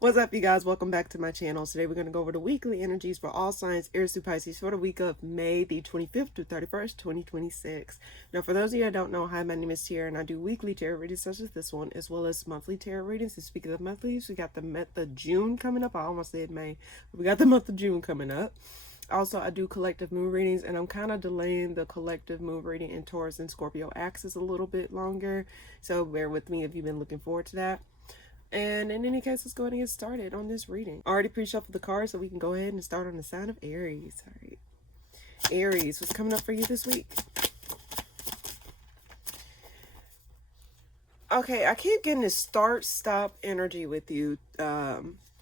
What's up, you guys? Welcome back to my channel. Today we're going to go over the weekly energies for all signs Aries through Pisces for the week of May the 25th to 31st, 2026. Now, for those of you that don't know, hi, my name is Tiara, and I do weekly tarot readings such as this one, as well as monthly tarot readings. And speaking of monthlies, we got the June coming up. I almost said May, but we got the month of June coming up. Also, I do collective moon readings, and I'm kind of delaying the collective moon reading in Taurus and Scorpio axis a little bit longer. So bear with me if you've been looking forward to that. And in any case, let's go ahead and get started on this reading. I already pre-shuffled the cards, so we can go ahead and start on the sign of Aries. All right. Aries, what's coming up for you this week? Okay, I keep getting this start-stop energy with you,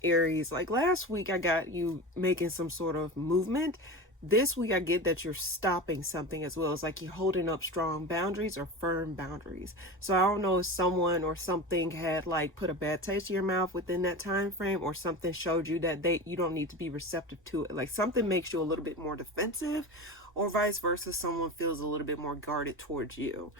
Aries. Like last week, I got you making some sort of movement. This week, I get that you're stopping something as well. It's like you're holding up strong boundaries or firm boundaries. So I don't know if someone or something had like put a bad taste in your mouth within that time frame, or something showed you that you don't need to be receptive to it. Like something makes you a little bit more defensive, or vice versa. Someone feels a little bit more guarded towards you.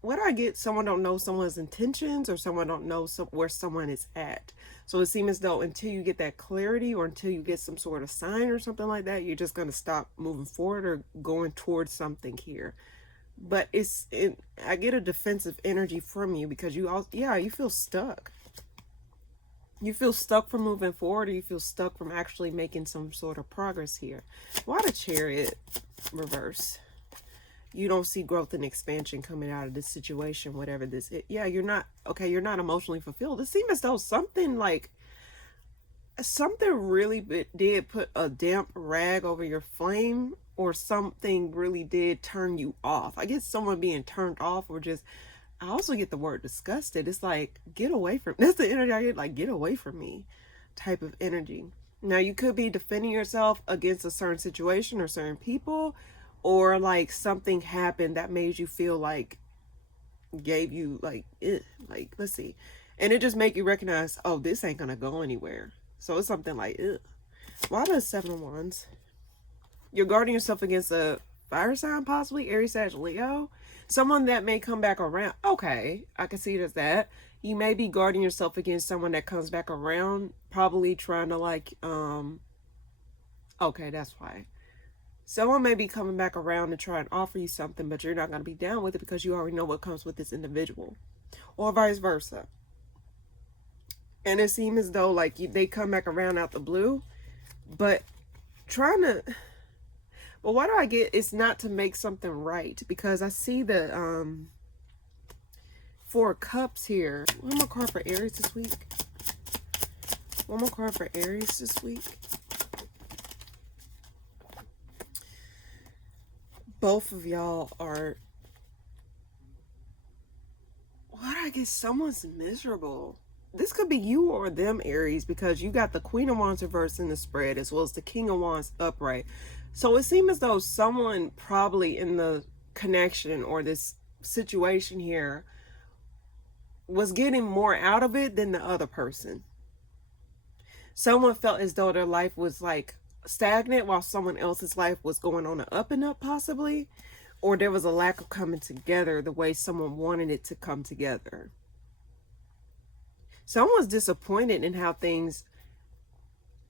What I get, someone don't know someone's intentions, or someone don't know where someone is at. So it seems as though until you get that clarity, or until you get some sort of sign or something like that, you're just going to stop moving forward or going towards something here. But I get a defensive energy from you because you feel stuck. You feel stuck from moving forward, or you feel stuck from actually making some sort of progress here. Why the Chariot reverse? You don't see growth and expansion coming out of this situation, whatever this is. Yeah, you're not emotionally fulfilled. It seems as though something really did put a damp rag over your flame, or something really did turn you off. I guess someone being turned off, or just, I also get the word disgusted. It's like, get away from, that's the energy I get, like, get away from me type of energy. Now, you could be defending yourself against a certain situation or certain people, or like something happened that made you feel like, gave you like, let's see, and it just make you recognize, oh, this ain't gonna go anywhere. So it's something like, why does Seven of Wands? You're guarding yourself against a fire sign, possibly Aries, Sag, Leo, someone that may come back around. Okay, I can see it as that. You may be guarding yourself against someone that comes back around, probably trying to like, okay, that's why. Someone may be coming back around to try and offer you something, but you're not going to be down with it because you already know what comes with this individual, or vice versa. And it seems as though like they come back around out the blue, but what do I get? It's not to make something right, because I see the Four of Cups here. One more card for Aries this week. One more card for Aries this week. Both of y'all are, what I guess, someone's miserable. This could be you or them, Aries, because you got the Queen of Wands reversed in the spread, as well as the King of Wands upright. So it seems as though someone probably in the connection or this situation here was getting more out of it than the other person. Someone felt as though their life was like stagnant, while someone else's life was going on an up and up, possibly, or there was a lack of coming together the way someone wanted it to come together. Someone's disappointed in how things,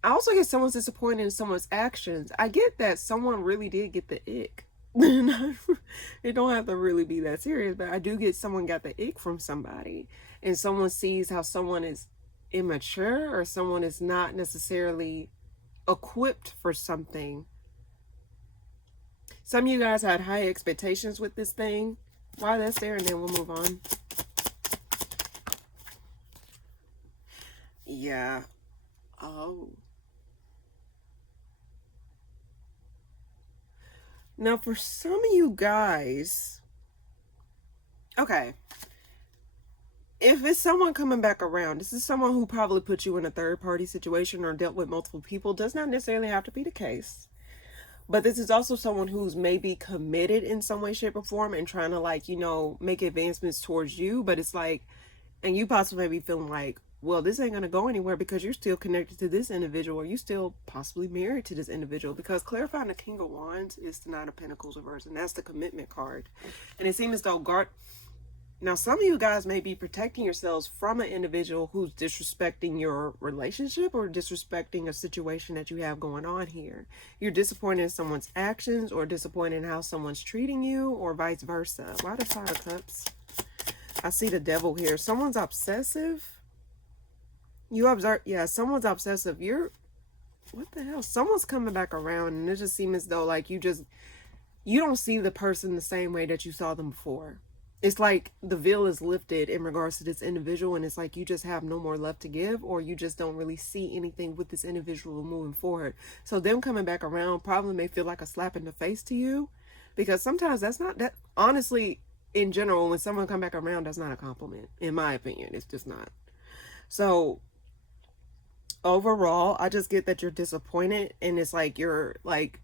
I also get someone's disappointed in someone's actions. I get that someone really did get the ick. It don't have to really be that serious, but I do get someone got the ick from somebody, and someone sees how someone is immature, or someone is not necessarily equipped for something. Some of you guys had high expectations with this thing. Why that's there, and then we'll move on. Yeah. Oh. Now, for some of you guys, okay, if it's someone coming back around, this is someone who probably put you in a third-party situation or dealt with multiple people. Does not necessarily have to be the case. But this is also someone who's maybe committed in some way, shape, or form, and trying to, like, you know, make advancements towards you. But it's like, and you possibly may be feeling like, well, this ain't going to go anywhere because you're still connected to this individual, or you still possibly married to this individual, because clarifying the King of Wands is the Nine of Pentacles reverse, and that's the commitment card. And it seems as though Now, some of you guys may be protecting yourselves from an individual who's disrespecting your relationship or disrespecting a situation that you have going on here. You're disappointed in someone's actions or disappointed in how someone's treating you or vice versa. Why the Five of Cups? I see the devil here. Someone's obsessive. You observe, yeah, someone's obsessive. What the hell? Someone's coming back around, and it just seems as though like you don't see the person the same way that you saw them before. It's like the veil is lifted in regards to this individual, and it's like you just have no more left to give, or you just don't really see anything with this individual moving forward. So them coming back around probably may feel like a slap in the face to you, because sometimes that's not that. Honestly, in general, when someone come back around, that's not a compliment, in my opinion. It's just not. So overall, I just get that you're disappointed, and it's like you're like,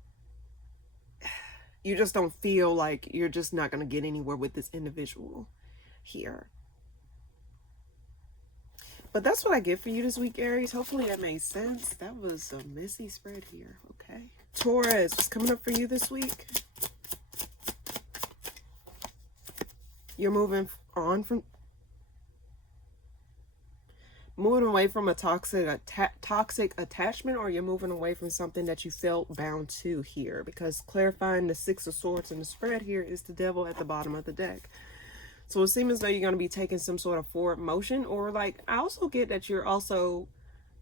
you just don't feel like you're just not going to get anywhere with this individual here. But that's what I get for you this week, Aries. Hopefully that made sense. That was a messy spread here. Okay. Taurus, what's coming up for you this week? You're moving away from a toxic attachment, or you're moving away from something that you felt bound to here, because clarifying the Six of Swords in the spread here is the devil at the bottom of the deck. So it seems as though you're going to be taking some sort of forward motion, or like I also get that you're also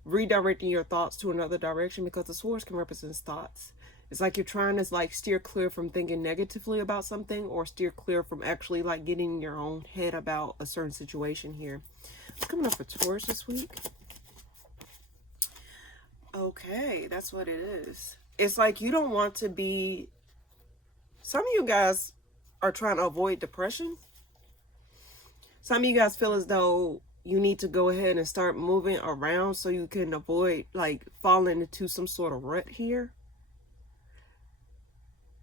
redirecting your thoughts to another direction, because the swords can represent thoughts. It's like you're trying to like steer clear from thinking negatively about something, or steer clear from actually like getting in your own head about a certain situation here. What's coming up for Taurus this week? Okay, that's what it is. It's like you don't want to be... Some of you guys are trying to avoid depression. Some of you guys feel as though you need to go ahead and start moving around so you can avoid like falling into some sort of rut here.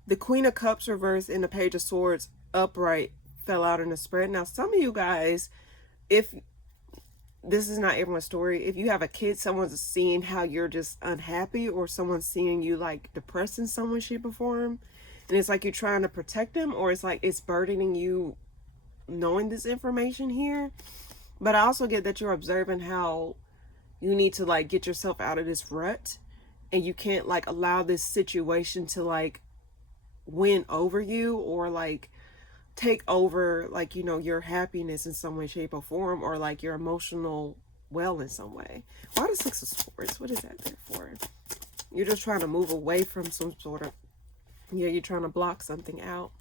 The Queen of Cups reversed and the Page of Swords upright fell out in the spread. Now, some of you guys, if this is not everyone's story, if you have a kid, someone's seeing how you're just unhappy, or someone's seeing you like depressed in some way, shape, or form, and it's like you're trying to protect them, or it's like it's burdening you knowing this information here. But I also get that you're observing how you need to like get yourself out of this rut, and you can't like allow this situation to like win over you, or like take over like, you know, your happiness in some way, shape, or form, or like your emotional well in some way. Why the Six of Swords? What is that there for? You're just trying to move away from some sort of, yeah, you're trying to block something out.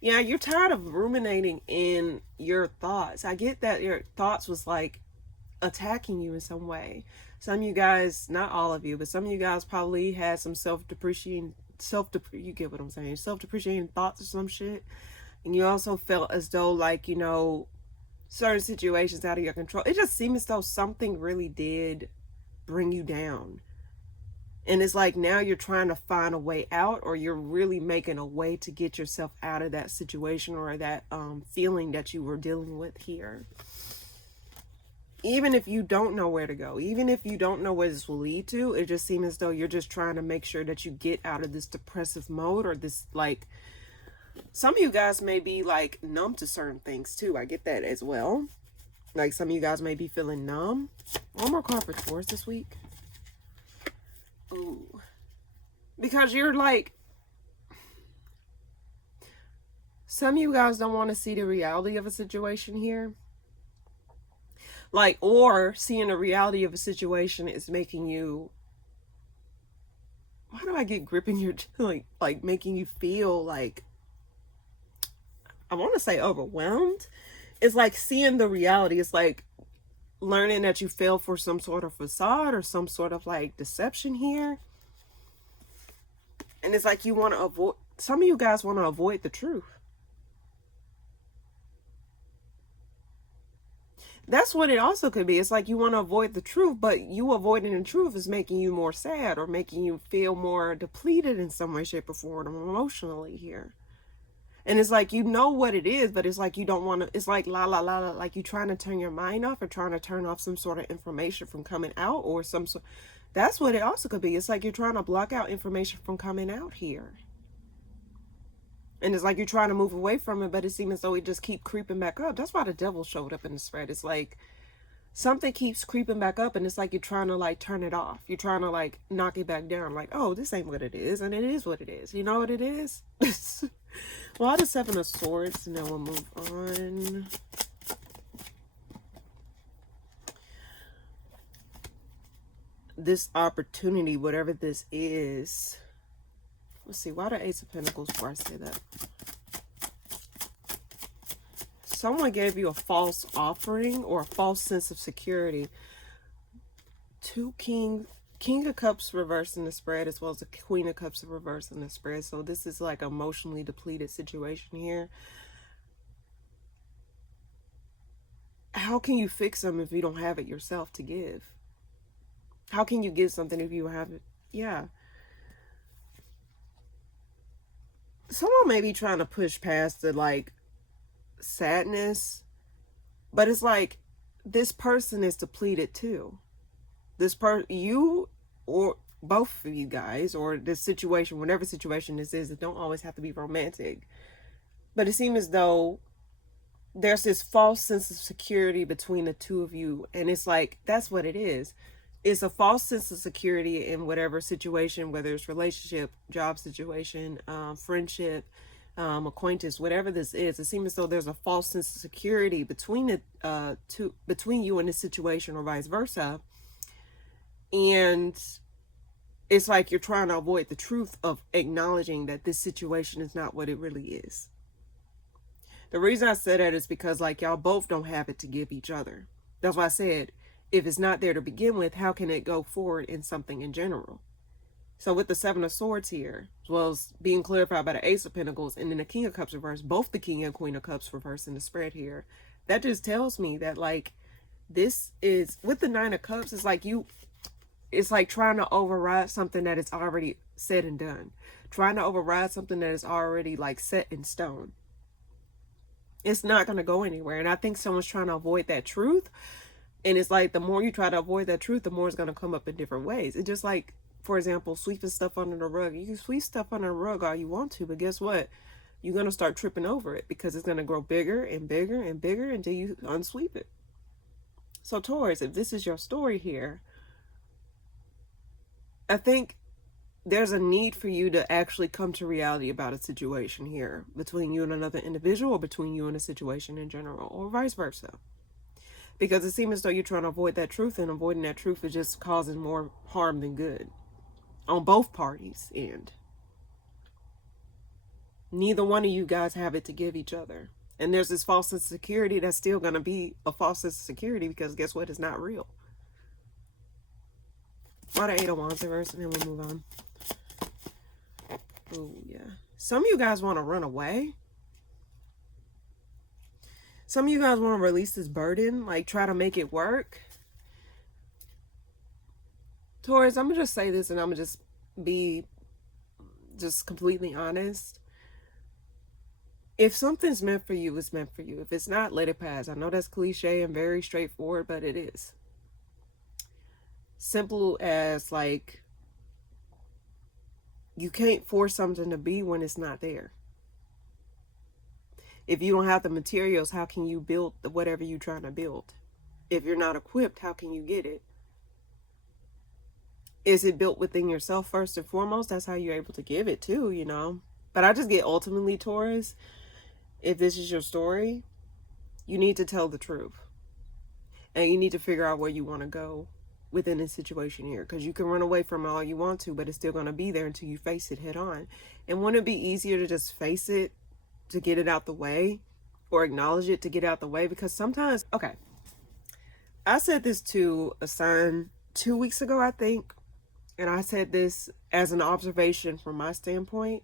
Yeah, you're tired of ruminating in your thoughts. I get that your thoughts was like attacking you in some way. Some of you guys, not all of you, but some of you guys probably had some self-depreciating, you get what I'm saying, self-depreciating thoughts or some shit. And you also felt as though like, you know, certain situations out of your control. It just seemed as though something really did bring you down. And it's like now you're trying to find a way out, or you're really making a way to get yourself out of that situation, or that feeling that you were dealing with here. Even if you don't know where to go, even if you don't know where this will lead to, it just seems as though you're just trying to make sure that you get out of this depressive mode, or this like, some of you guys may be like numb to certain things too. I get that as well. Like some of you guys may be feeling numb. One more card for Taurus this week. Ooh. Because you're like, some of you guys don't want to see the reality of a situation here. Like, or seeing the reality of a situation is making you, why do I get gripping your, like making you feel like, I want to say overwhelmed. It's like seeing the reality. It's like learning that you fell for some sort of facade or some sort of like deception here. And it's like you want to avoid, some of you guys want to avoid the truth. That's what it also could be. It's like you want to avoid the truth, but you avoiding the truth is making you more sad, or making you feel more depleted in some way, shape, or form emotionally here. And it's like, you know what it is, but it's like you don't want to, it's like like you trying to turn your mind off, or trying to turn off some sort of information from coming out, or some sort. That's what it also could be. It's like you're trying to block out information from coming out here. And it's like you're trying to move away from it, but it seems as though it just keep creeping back up. That's why the devil showed up in the spread. It's like something keeps creeping back up, and it's like you're trying to like turn it off. You're trying to like knock it back down. Like, oh, this ain't what it is, and it is what it is. You know what it is? Well, the Seven of Swords, and then we'll move on. This opportunity, whatever this is. Let's see, why the Ace of Pentacles before I say that? Someone gave you a false offering or a false sense of security. King of Cups reversed in the spread, as well as the Queen of Cups reversed in the spread. So this is like emotionally depleted situation here. How can you fix them if you don't have it yourself to give? How can you give something if you have it? Yeah. Someone may be trying to push past the like sadness, but it's like this person is depleted too. You or both of you guys, or this situation, whatever situation this is, it don't always have to be romantic, but it seems as though there's this false sense of security between the two of you, and it's like that's what it is. It's a false sense of security in whatever situation, whether it's relationship, job situation, friendship, acquaintance, whatever this is. It seems as though there's a false sense of security between between you and the situation, or vice versa. And it's like you're trying to avoid the truth of acknowledging that this situation is not what it really is. The reason I said that is because like y'all both don't have it to give each other. That's why I said, if it's not there to begin with, how can it go forward in something in general? So with the Seven of Swords here, as well as being clarified by the Ace of Pentacles and then the King of Cups reversed, both the King and Queen of Cups reversed in the spread here, that just tells me that like this is, with the Nine of Cups, it's like trying to override something that is already said and done. Trying to override something that is already like set in stone. It's not going to go anywhere. And I think someone's trying to avoid that truth. And it's like the more you try to avoid that truth, the more it's going to come up in different ways. It's just like, for example, sweeping stuff under the rug. You can sweep stuff under the rug all you want to, but guess what? You're going to start tripping over it because it's going to grow bigger and bigger and bigger until you unsweep it. So Taurus, if this is your story here, I think there's a need for you to actually come to reality about a situation here between you and another individual, or between you and a situation in general, or vice versa. Because it seems as though you're trying to avoid that truth, and avoiding that truth is just causing more harm than good on both parties' end. Neither one of you guys have it to give each other. And there's this false sense of security that's still going to be a false sense of security, because guess what? It's not real. Why the Eight of Wands reverse, and then we'll move on. Oh, yeah. Some of you guys want to run away. Some of you guys want to release this burden, like try to make it work. Taurus, I'm going to just say this, and I'm going to just be completely honest. If something's meant for you, it's meant for you. If it's not, let it pass. I know that's cliche and very straightforward, but it is. Simple as like, you can't force something to be when it's not there. If you don't have the materials, how can you build whatever you're trying to build? If you're not equipped, how can you get it? Is it built within yourself first and foremost? That's how you're able to give it too, you know. But I just get ultimately, Taurus, if this is your story, you need to tell the truth. And you need to figure out where you want to go within this situation here. Because you can run away from it all you want to, but it's still going to be there until you face it head on. And wouldn't it be easier to just face it, to get it out the way, or acknowledge it to get out the way? Because sometimes, okay, I said this to a sign 2 weeks ago, I think, and I said this as an observation from my standpoint.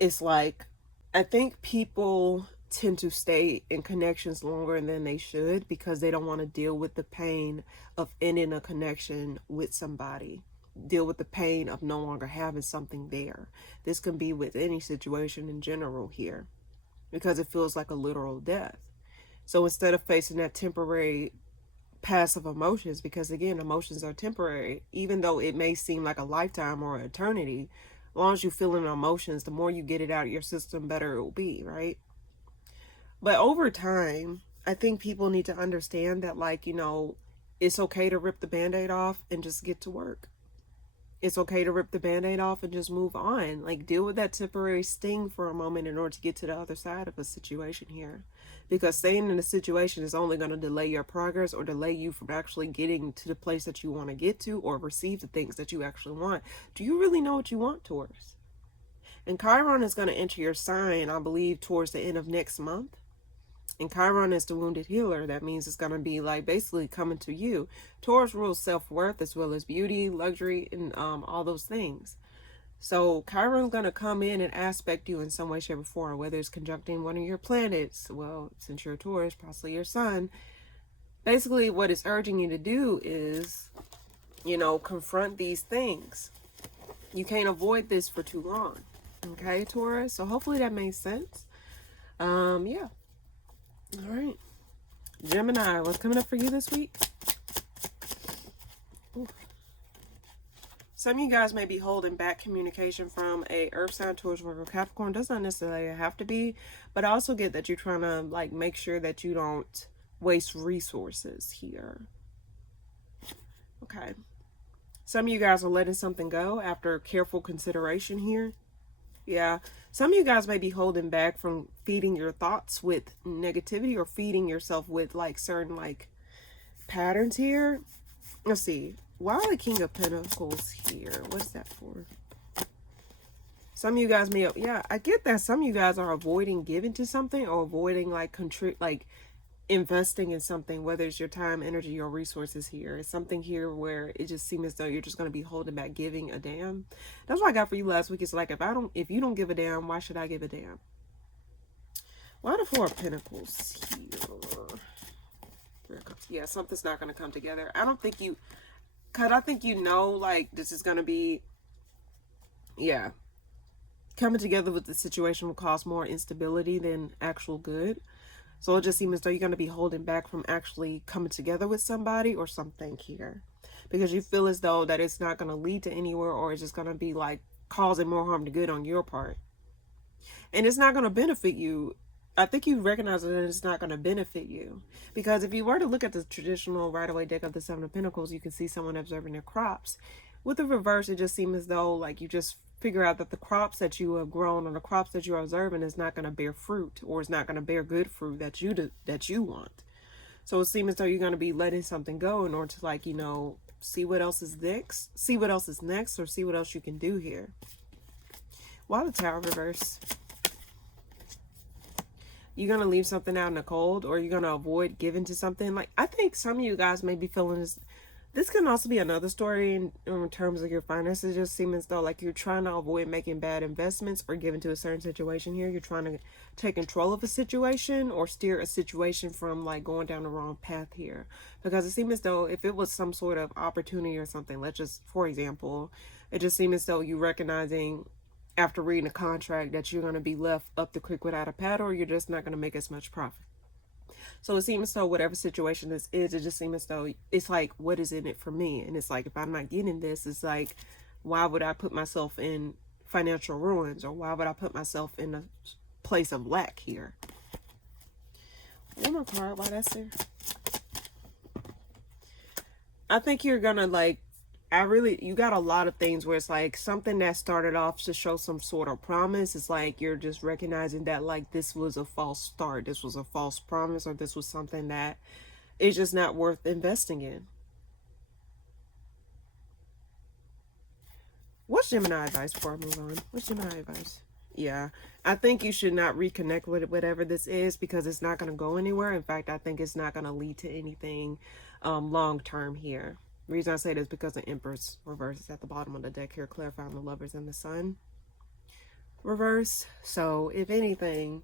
It's like, I think people tend to stay in connections longer than they should because they don't want to deal with the pain of ending a connection with somebody. Deal with the pain of no longer having something there. This can be with any situation in general here, because it feels like a literal death. So instead of facing that temporary passive emotions, because again, emotions are temporary, even though it may seem like a lifetime or eternity, long as you feel in emotions, the more you get it out of your system, better it will be, right? But over time, I think people need to understand that, like, you know, it's okay to rip the Band-Aid off and just get to work. It's okay to rip the Band-Aid off and just move on. Like, deal with that temporary sting for a moment in order to get to the other side of a situation here. Because staying in a situation is only going to delay your progress or delay you from actually getting to the place that you want to get to or receive the things that you actually want. Do you really know what you want, Taurus? And Chiron is going to enter your sign, I believe, towards the end of next month. And Chiron is the wounded healer. That means it's going to be like basically coming to you. Taurus rules self-worth as well as beauty, luxury, and all those things. So Chiron's going to come in and aspect you in some way, shape, or form, whether it's conjuncting one of your planets. Well, since you're a Taurus, possibly your sun. Basically, what it's urging you to do is, you know, confront these things. You can't avoid this for too long. Okay, Taurus? So hopefully that makes sense. Yeah. All right. Gemini, what's coming up for you this week? Ooh. Some of you guys may be holding back communication from a earth sign, Taurus, Virgo, Capricorn. Does not necessarily have to be, but I also get that you're trying to like make sure that you don't waste resources here. Okay. Some of you guys are letting something go after careful consideration here. Yeah, some of you guys may be holding back from feeding your thoughts with negativity or feeding yourself with like certain like patterns here. Let's see. Why are the King of Pentacles here? What's that for? Some of you guys may, yeah, I get that some of you guys are avoiding giving to something or avoiding like investing in something, whether it's your time, energy, or resources here. It's something here where it just seems as though you're just going to be holding back giving a damn. That's what I got for you last week. It's like, if you don't give a damn, why should I give a damn? Why the Four of Pentacles here? Yeah, something's not going to come together. I don't think you, because I think you know, like, this is going to be, yeah, coming together with the situation will cause more instability than actual good. So it just seems as though you're going to be holding back from actually coming together with somebody or something here. Because you feel as though that it's not going to lead to anywhere, or it's just going to be like causing more harm to good on your part. And it's not going to benefit you. I think you recognize that it's not going to benefit you. Because if you were to look at the traditional right-away deck of the Seven of Pentacles, you can see someone observing their crops. With the reverse, it just seems as though like you just figure out that the crops that you have grown or the crops that you're observing is not going to bear fruit, or is not going to bear good fruit that you want. So it seems as though you're going to be letting something go in order to, like, you know, see what else is next, or see what else you can do here. Why the Tower reverse? You're going to leave something out in the cold, or you're going to avoid giving to something. Like, I think some of you guys may be feeling this can also be another story in terms of your finances. It just seems as though like you're trying to avoid making bad investments or giving to a certain situation here. You're trying to take control of a situation or steer a situation from like going down the wrong path here. Because it seems as though if it was some sort of opportunity or something, let's just, for example, it just seems as though you're recognizing after reading a contract that you're going to be left up the creek without a paddle, or you're just not going to make as much profit. So it seems as though whatever situation this is, it just seems as though it's like, what is in it for me? And it's like, if I'm not getting this, it's like, why would I put myself in financial ruins? Or why would I put myself in a place of lack here? One more card, why that's there? I think you're going to like, you got a lot of things where it's like something that started off to show some sort of promise. It's like you're just recognizing that like this was a false start. This was a false promise, or this was something that is just not worth investing in. What's Gemini advice before I move on? What's Gemini advice? Yeah, I think you should not reconnect with whatever this is, because it's not going to go anywhere. In fact, I think it's not going to lead to anything long term here. The reason I say this is because the Empress reverse is at the bottom of the deck here, clarifying the Lovers and the Sun reverse. So if anything,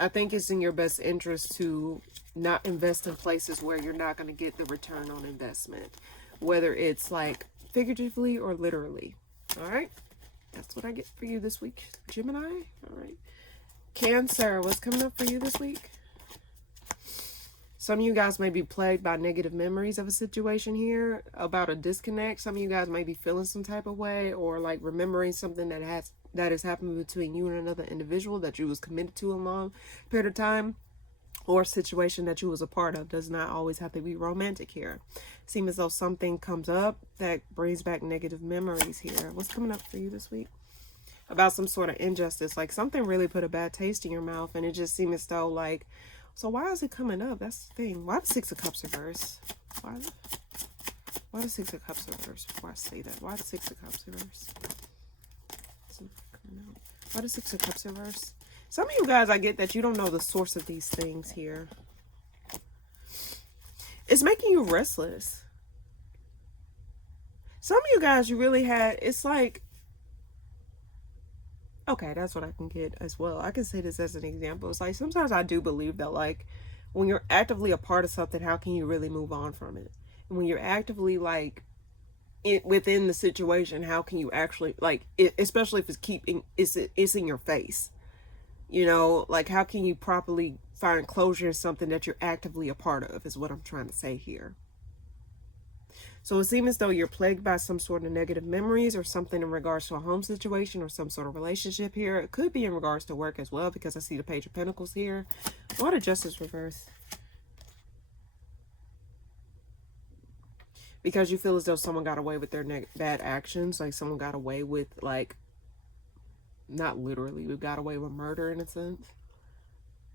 I think it's in your best interest to not invest in places where you're not going to get the return on investment, whether it's like figuratively or literally. All right, that's what I get for you this week, Gemini. All right, Cancer, what's coming up for you this week? Some of you guys may be plagued by negative memories of a situation here about a disconnect. Some of you guys may be feeling some type of way, or like remembering something that has happened between you and another individual that you was committed to a long period of time, or a situation that you was a part of. Does not always have to be romantic here. Seems as though something comes up that brings back negative memories here. What's coming up for you this week? About some sort of injustice, like something really put a bad taste in your mouth, and it just seems as though like, so why is it coming up? That's the thing. Why the Six of Cups reverse? Why the Six of Cups reverse? Before I say that, why the Six of Cups reverse? Why the Six of Cups reverse? Some of you guys, I get that you don't know the source of these things here. It's making you restless. Some of you guys, you really had, it's like, okay, that's what I can get as well. I can say this as an example. It's like, sometimes I do believe that, like, when you're actively a part of something, how can you really move on from it? And when you're actively, like, within the situation, how can you actually, like, especially if it's in your face, you know, like, how can you properly find closure in something that you're actively a part of, is what I'm trying to say here. So it seems as though you're plagued by some sort of negative memories or something in regards to a home situation or some sort of relationship here. It could be in regards to work as well, because I see the Page of Pentacles here. Why the Justice reverse? Because you feel as though someone got away with their bad actions. Like someone got away with, like, not literally, but got away with murder in a sense.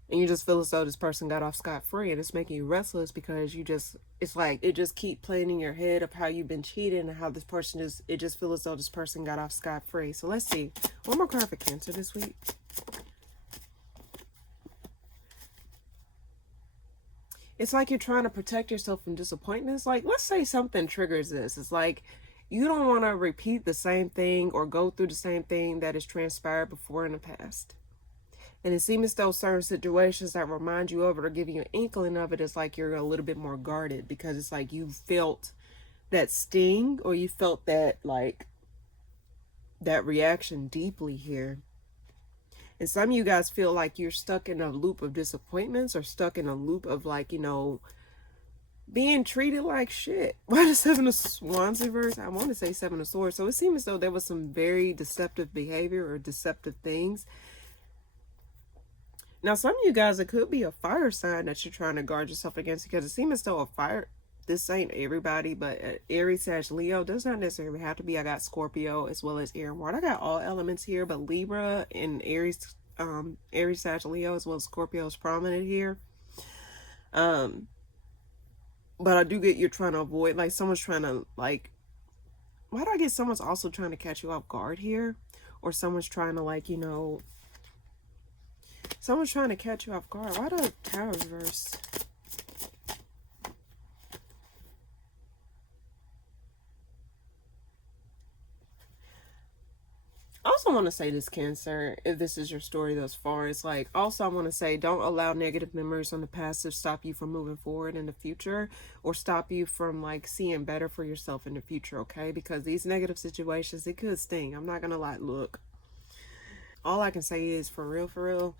And you just feel as though this person got off scot-free, and it's making you restless because you just, it's like, it just keep playing in your head of how you've been cheated and how this person just, it just feels as though this person got off scot-free. So let's see. One more card for Cancer this week. It's like you're trying to protect yourself from disappointments. Like, let's say something triggers this. It's like you don't want to repeat the same thing or go through the same thing that has transpired before in the past. And it seems as though certain situations that remind you of it or give you an inkling of it, is like you're a little bit more guarded, because it's like you felt that sting, or you felt that, like, that reaction deeply here. And some of you guys feel like you're stuck in a loop of disappointments, or stuck in a loop of, like, you know, being treated like shit. Why the Seven of Wands reverse? I want to say Seven of Swords. So it seems as though there was some very deceptive behavior or deceptive things. Now, some of you guys, it could be a fire sign that you're trying to guard yourself against, because it seems as though a fire, this ain't everybody, but Aries, Sag, Leo does not necessarily have to be. I got Scorpio as well as air and water. I got all elements here, but Libra and Aries, Sag, Leo as well as Scorpio is prominent here. But I do get you're trying to avoid, like, someone's trying to, like, why do I get someone's also trying to catch you off guard here? Or someone's trying to, like, you know, someone's trying to catch you off guard. Why the Tower reverse? I also want to say this, Cancer, if this is your story thus far, it's like, also I want to say, don't allow negative memories from the past to stop you from moving forward in the future, or stop you from, like, seeing better for yourself in the future, okay? Because these negative situations, it could sting. I'm not going to lie. Look, all I can say is, for real,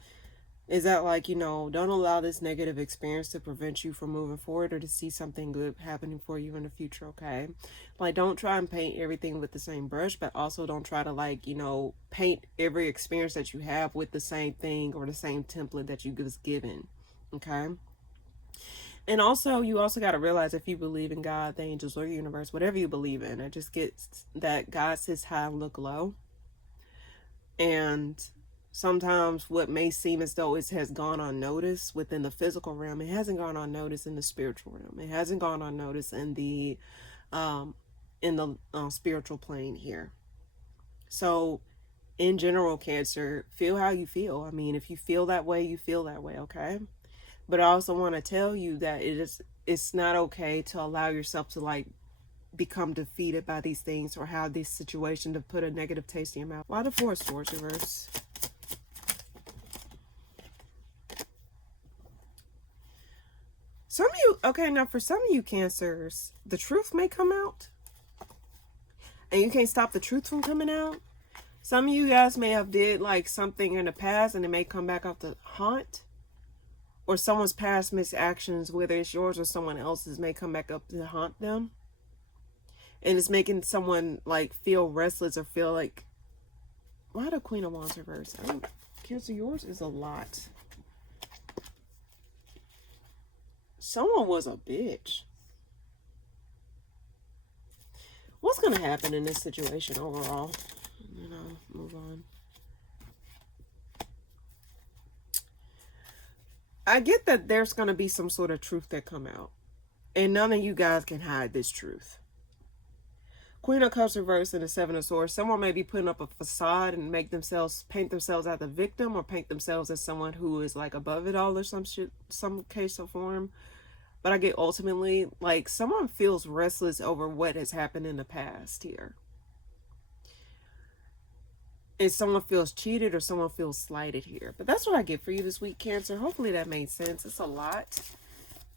is that, like, you know, don't allow this negative experience to prevent you from moving forward or to see something good happening for you in the future, okay? Like, don't try and paint everything with the same brush, but also don't try to, like, you know, paint every experience that you have with the same thing or the same template that you was given, okay? And also, you also got to realize, if you believe in God, the angels, or the universe, whatever you believe in, it just gets that God sits high and look low. And sometimes what may seem as though it has gone unnoticed within the physical realm, it hasn't gone unnoticed in the spiritual realm. It hasn't gone unnoticed in the spiritual plane here. So in general, Cancer, feel how you feel. I mean, if you feel that way, you feel that way, okay? But I also want to tell you that it's not okay to allow yourself to, like, become defeated by these things, or have this situation to put a negative taste in your mouth. Why the Four of Swords reverse? Some of you, okay, now for some of you Cancers, the truth may come out, and you can't stop the truth from coming out. Some of you guys may have did, like, something in the past, and it may come back off the haunt. or someone's past misactions, whether it's yours or someone else's, may come back up to haunt them. And it's making someone like feel restless or feel like, why the Queen of Wands reverse? I think Cancer, yours is a lot. Someone was a bitch. What's going to happen in this situation overall? You know, move on. I get that there's going to be some sort of truth that come out. And none of you guys can hide this truth. Queen of Cups reversed and the Seven of Swords. Someone may be putting up a facade and paint themselves as the victim, or paint themselves as someone who is like above it all or some case or form. But I get ultimately, like, someone feels restless over what has happened in the past here. And someone feels cheated or someone feels slighted here. But that's what I get for you this week, Cancer. Hopefully that made sense. It's a lot.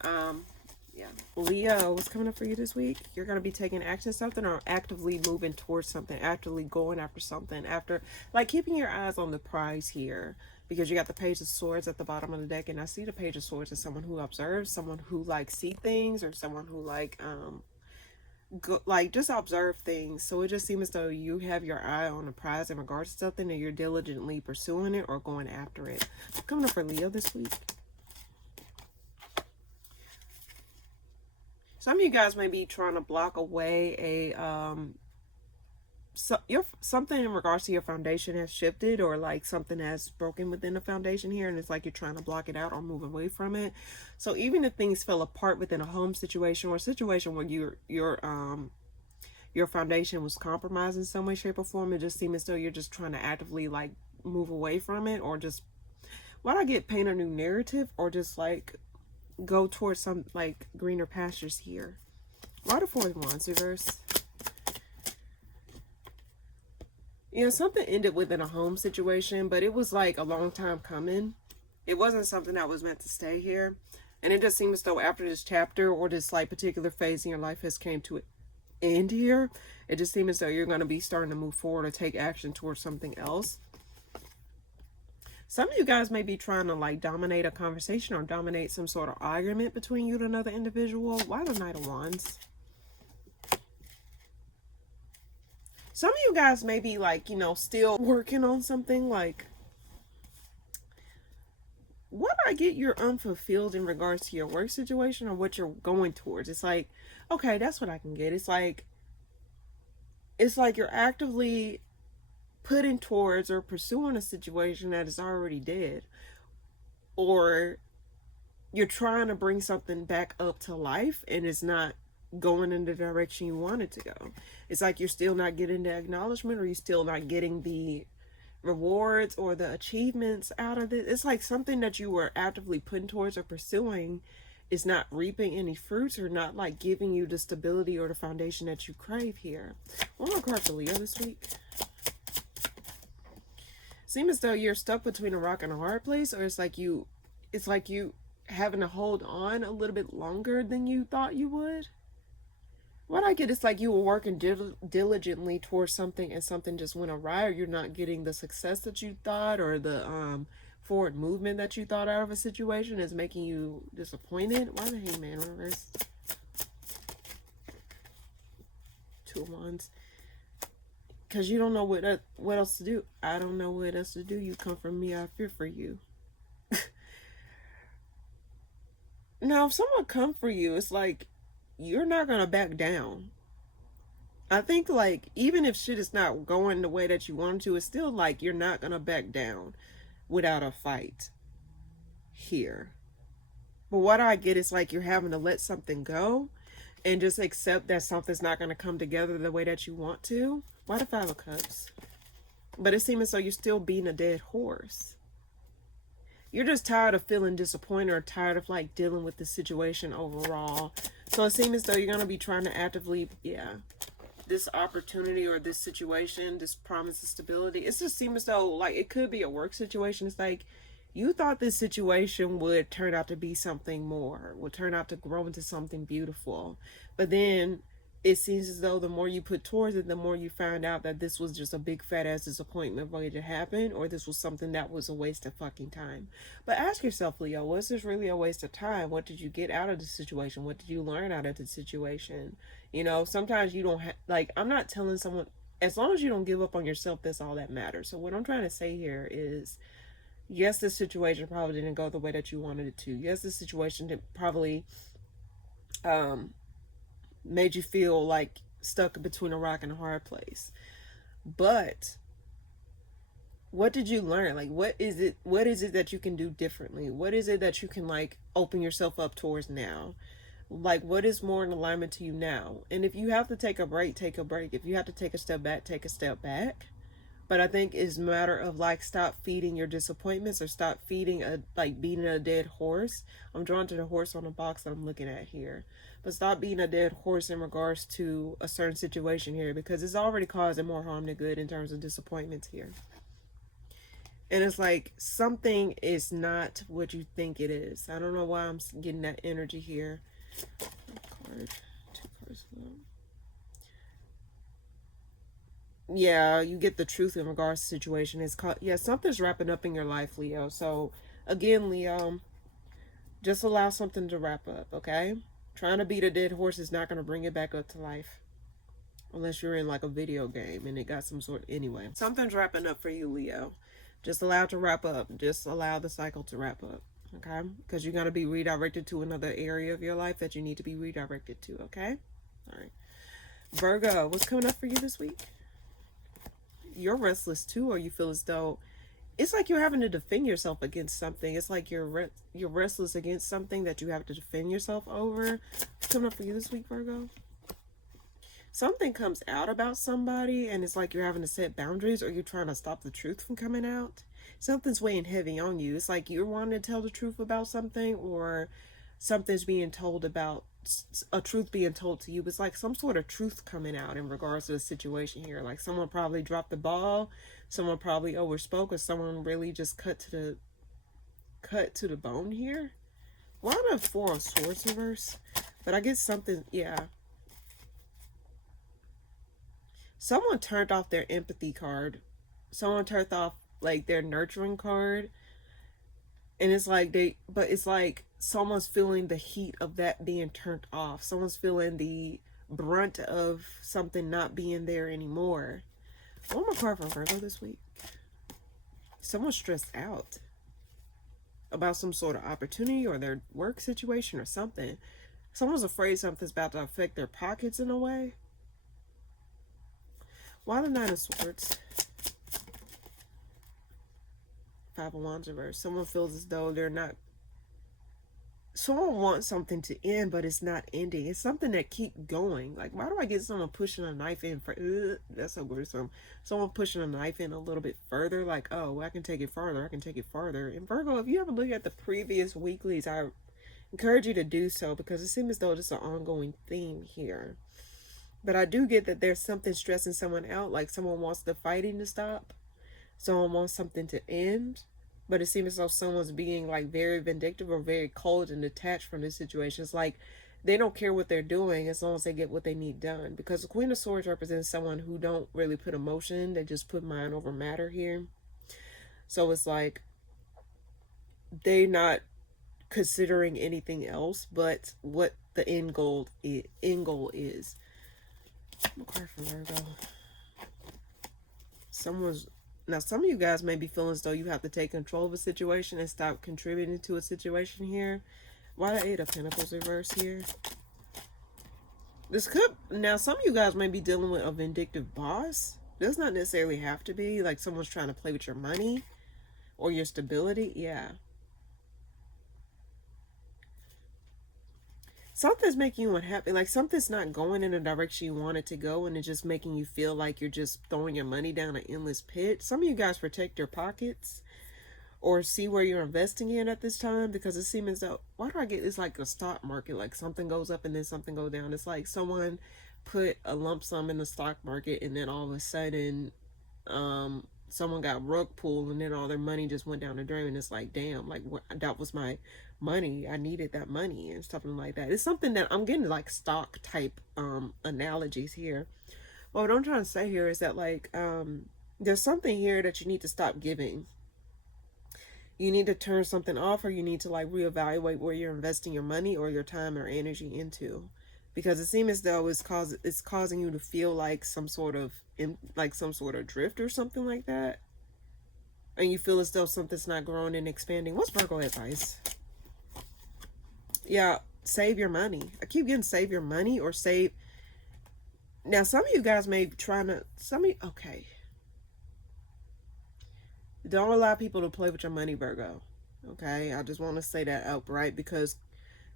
Yeah. Leo, what's coming up for you this week? You're going to be taking action something, or actively moving towards something, actively going after something, after, like, keeping your eyes on the prize here. Because you got the Page of Swords at the bottom of the deck, and I see the Page of Swords as someone who observes, someone who, like, see things, or someone who, like, just observe things. So it just seems as though you have your eye on the prize in regards to something, and you're diligently pursuing it or going after it. Coming up for Leo this week. Some of you guys may be trying to block away something in regards to your foundation has shifted, or like something has broken within the foundation here, and it's like you're trying to block it out or move away from it. So even if things fell apart within a home situation, or a situation where your foundation was compromised in some way, shape, or form, it just seems as though you're just trying to actively like move away from it, or just, why do I get paint a new narrative, or just like go towards some like greener pastures here. Why the Four of Wands reverse? You know, something ended within a home situation, but it was like a long time coming. It wasn't something that was meant to stay here. And it just seems as though after this chapter, or this like particular phase in your life has came to an end here, it just seems as though you're going to be starting to move forward or take action towards something else. Some of you guys may be trying to like dominate a conversation or dominate some sort of argument between you and another individual. Why the Knight of Wands? Some of you guys may be like, you know, still working on something. Like, what I get, you're unfulfilled in regards to your work situation or what you're going towards. It's like, okay, that's what I can get. It's like you're actively putting towards or pursuing a situation that is already dead, or you're trying to bring something back up to life and it's not going in the direction you want it to go. It's like you're still not getting the acknowledgement, or you're still not getting the rewards or the achievements out of it. It's like something that you were actively putting towards or pursuing is not reaping any fruits, or not like giving you the stability or the foundation that you crave here. One more card for Leo this week. Seems as though you're stuck between a rock and a hard place, or it's like you having to hold on a little bit longer than you thought you would. What I get is like you were working diligently towards something, and something just went awry, or you're not getting the success that you thought, or the forward movement that you thought out of a situation is making you disappointed. Why the Hangman reverse? Two of Wands. Because you don't know what else to do. I don't know what else to do. You come from me, I fear for you. Now, if someone come for you, it's like you're not going to back down. I think like even if shit is not going the way that you want to, it's still like you're not going to back down without a fight here. But what I get is like you're having to let something go and just accept that something's not going to come together the way that you want to. Why the Five of Cups? But it seems as though you're still beating a dead horse. You're just tired of feeling disappointed, or tired of like dealing with the situation overall. So it seems as though you're going to be trying to actively, this opportunity or this situation, this promise of stability. It just seems as though like it could be a work situation. It's like you thought this situation would turn out to be something more, would turn out to grow into something beautiful. But then it seems as though the more you put towards it, the more you find out that this was just a big fat ass disappointment waiting to happen, or this was something that was a waste of fucking time. But ask yourself, Leo, was this really a waste of time? What did you get out of the situation? What did you learn out of the situation? You know, sometimes you don't like, I'm not telling someone, as long as you don't give up on yourself, that's all that matters. So what I'm trying to say here is, yes, this situation probably didn't go the way that you wanted it to. Yes, this situation did probably made you feel like stuck between a rock and a hard place. But what did you learn? Like, what is it that you can do differently? What is it that you can, like, open yourself up towards now? Like, what is more in alignment to you now? And if you have to take a break, take a break. If you have to take a step back, take a step back. But I think it's a matter of, like, stop feeding your disappointments, or stop feeding beating a dead horse. I'm drawn to the horse on the box that I'm looking at here. But stop beating a dead horse in regards to a certain situation here, because it's already causing more harm than good in terms of disappointments here. And it's like something is not what you think it is. I don't know why I'm getting that energy here. Card, 2 cards low. Yeah, you get the truth in regards to the situation. It's called, yeah, something's wrapping up in your life, Leo. So again, Leo, just allow something to wrap up, okay? Trying to beat a dead horse is not going to bring it back up to life, unless you're in like a video game and it got some sort, anyway. Something's wrapping up for you, Leo. Just allow it to wrap up. Just allow the cycle to wrap up, okay? Because you're going to be redirected to another area of your life that you need to be redirected to, okay? All right. Virgo, what's coming up for you this week? You're restless too, or you feel as though it's like you're having to defend yourself against something. It's like you're restless against something that you have to defend yourself over. What's coming up for you this week, Virgo? Something comes out about somebody, and it's like you're having to set boundaries, or you're trying to stop the truth from coming out. Something's weighing heavy on you. It's like you're wanting to tell the truth about something, or something's being told about a truth being told to you. It's like some sort of truth coming out in regards to the situation here. Like someone probably dropped the ball, someone probably overspoke, or someone really just cut to the bone here. Why not 4 of Swords reverse? But I get something, yeah. Someone turned off their empathy card. Someone turned off like their nurturing card. And it's like it's like someone's feeling the heat of that being turned off. Someone's feeling the brunt of something not being there anymore. One more card for Virgo this week. Someone's stressed out about some sort of opportunity or their work situation or something. Someone's afraid something's about to affect their pockets in a way. Why the 9 of Swords? 5 of Wands reverse. Someone feels as though they're not. Someone wants something to end, but it's not ending. It's something that keep going. Like, why do I get someone pushing a knife in? That's so gruesome. Someone pushing a knife in a little bit further. Like, oh, well, I can take it farther. I can take it farther. And Virgo, if you ever look at the previous weeklies, I encourage you to do so, because it seems as though it's an ongoing theme here. But I do get that there's something stressing someone out. Like someone wants the fighting to stop. Someone wants something to end, but it seems as though someone's being like very vindictive or very cold and detached from this situation. It's like they don't care what they're doing as long as they get what they need done. Because the Queen of Swords represents someone who don't really put emotion. They just put mind over matter here. So it's like they're not considering anything else but what the end goal is. I'm a card for Virgo. Now, some of you guys may be feeling as though you have to take control of a situation and stop contributing to a situation here. Why the 8 of Pentacles reverse here? Now, some of you guys may be dealing with a vindictive boss. Does not necessarily have to be. Like someone's trying to play with your money or your stability. Yeah. Something's making you unhappy. Like something's not going in the direction you want it to go, and it's just making you feel like you're just throwing your money down an endless pit. Some of you guys protect your pockets or see where you're investing in at this time, because it seems as though, why do I get it's like a stock market? Like something goes up and then something goes down. It's like someone put a lump sum in the stock market, and then all of a sudden someone got rug pulled and then all their money just went down the drain, and it's like, damn, like what, that was my money, I needed that money and something like that. It's something that I'm getting like stock type analogies here. Well, what I'm trying to say here is that like there's something here that you need to stop giving. You need to turn something off, or you need to like reevaluate where you're investing your money or your time or energy into, because it seems as though it's causing you to feel like some sort of drift or something like that, and you feel as though something's not growing and expanding. What's Virgo advice? Yeah, save your money. I keep getting save your money or save. Now some of you guys may be trying to, okay, don't allow people to play with your money, Virgo. Okay, I just want to say that outright, because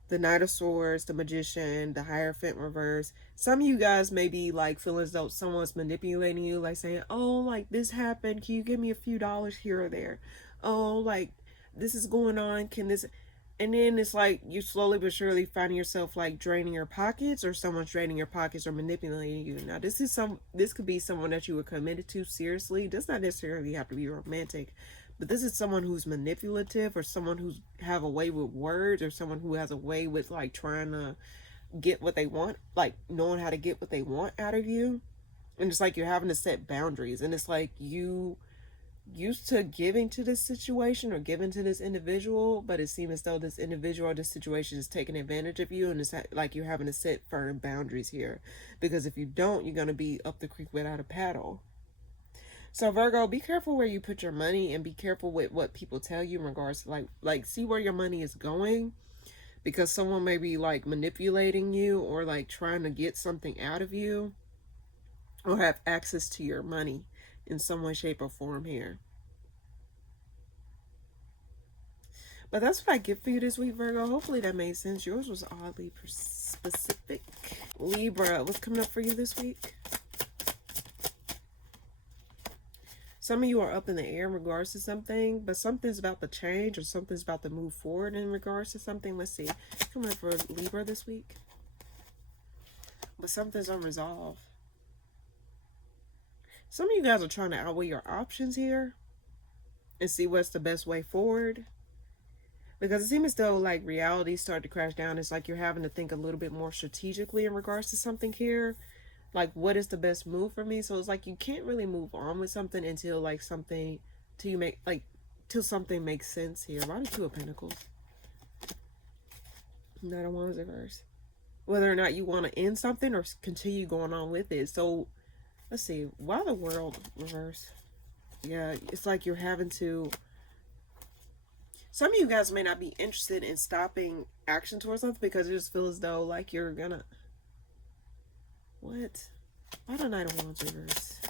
the Knight of Swords, the Magician, the Hierophant reverse. Some of you guys may be like feeling as though someone's manipulating you, like saying, oh, like this happened, can you give me a few dollars here or there? Oh, like this is going on, can this... And then it's like you slowly but surely finding yourself like draining your pockets, or someone's draining your pockets or manipulating you. Now this could be someone that you were committed to seriously. It does not necessarily have to be romantic, but this is someone who's manipulative, or someone who's have a way with words, or someone who has a way with like trying to get what they want, like knowing how to get what they want out of you. And it's like you're having to set boundaries, and it's like you used to giving to this situation or giving to this individual, but it seems as though this individual or this situation is taking advantage of you, and it's like you're having to set firm boundaries here, because if you don't, you're going to be up the creek without a paddle. So Virgo, be careful where you put your money, and be careful with what people tell you in regards to like see where your money is going, because someone may be like manipulating you, or like trying to get something out of you, or have access to your money in some way, shape, or form here. But that's what I get for you this week, Virgo. Hopefully that made sense. Yours was oddly specific. Libra, what's coming up for you this week? Some of you are up in the air in regards to something, but something's about to change, or something's about to move forward in regards to something. Let's see. Coming up for Libra this week. But something's unresolved. Some of you guys are trying to outweigh your options here and see what's the best way forward. Because it seems as though like reality started to crash down. It's like you're having to think a little bit more strategically in regards to something here. Like, what is the best move for me? So it's like you can't really move on with something until like something, till something makes sense here. Why the Two of Pentacles? Knight of Wands reverse. Whether or not you want to end something or continue going on with it. So let's see, why the World reverse? Yeah, it's like you're having to... Some of you guys may not be interested in stopping action towards something, because it just feels as though like you're gonna... What? Why the Knight of Wands reverse?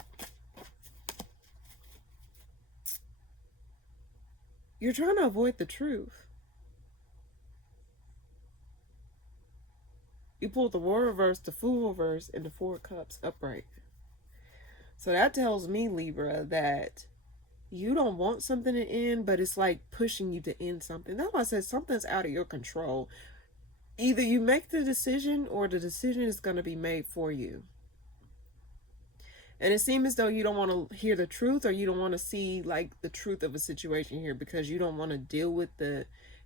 You're trying to avoid the truth. You pulled the War reverse, the Fool reverse, and the Four of Cups upright. So that tells me, Libra, that you don't want something to end, but it's like pushing you to end something. That's why I said something's out of your control. Either you make the decision, or the decision is going to be made for you. And it seems as though you don't want to hear the truth, or you don't want to see like the truth of a situation here, because you don't want to deal with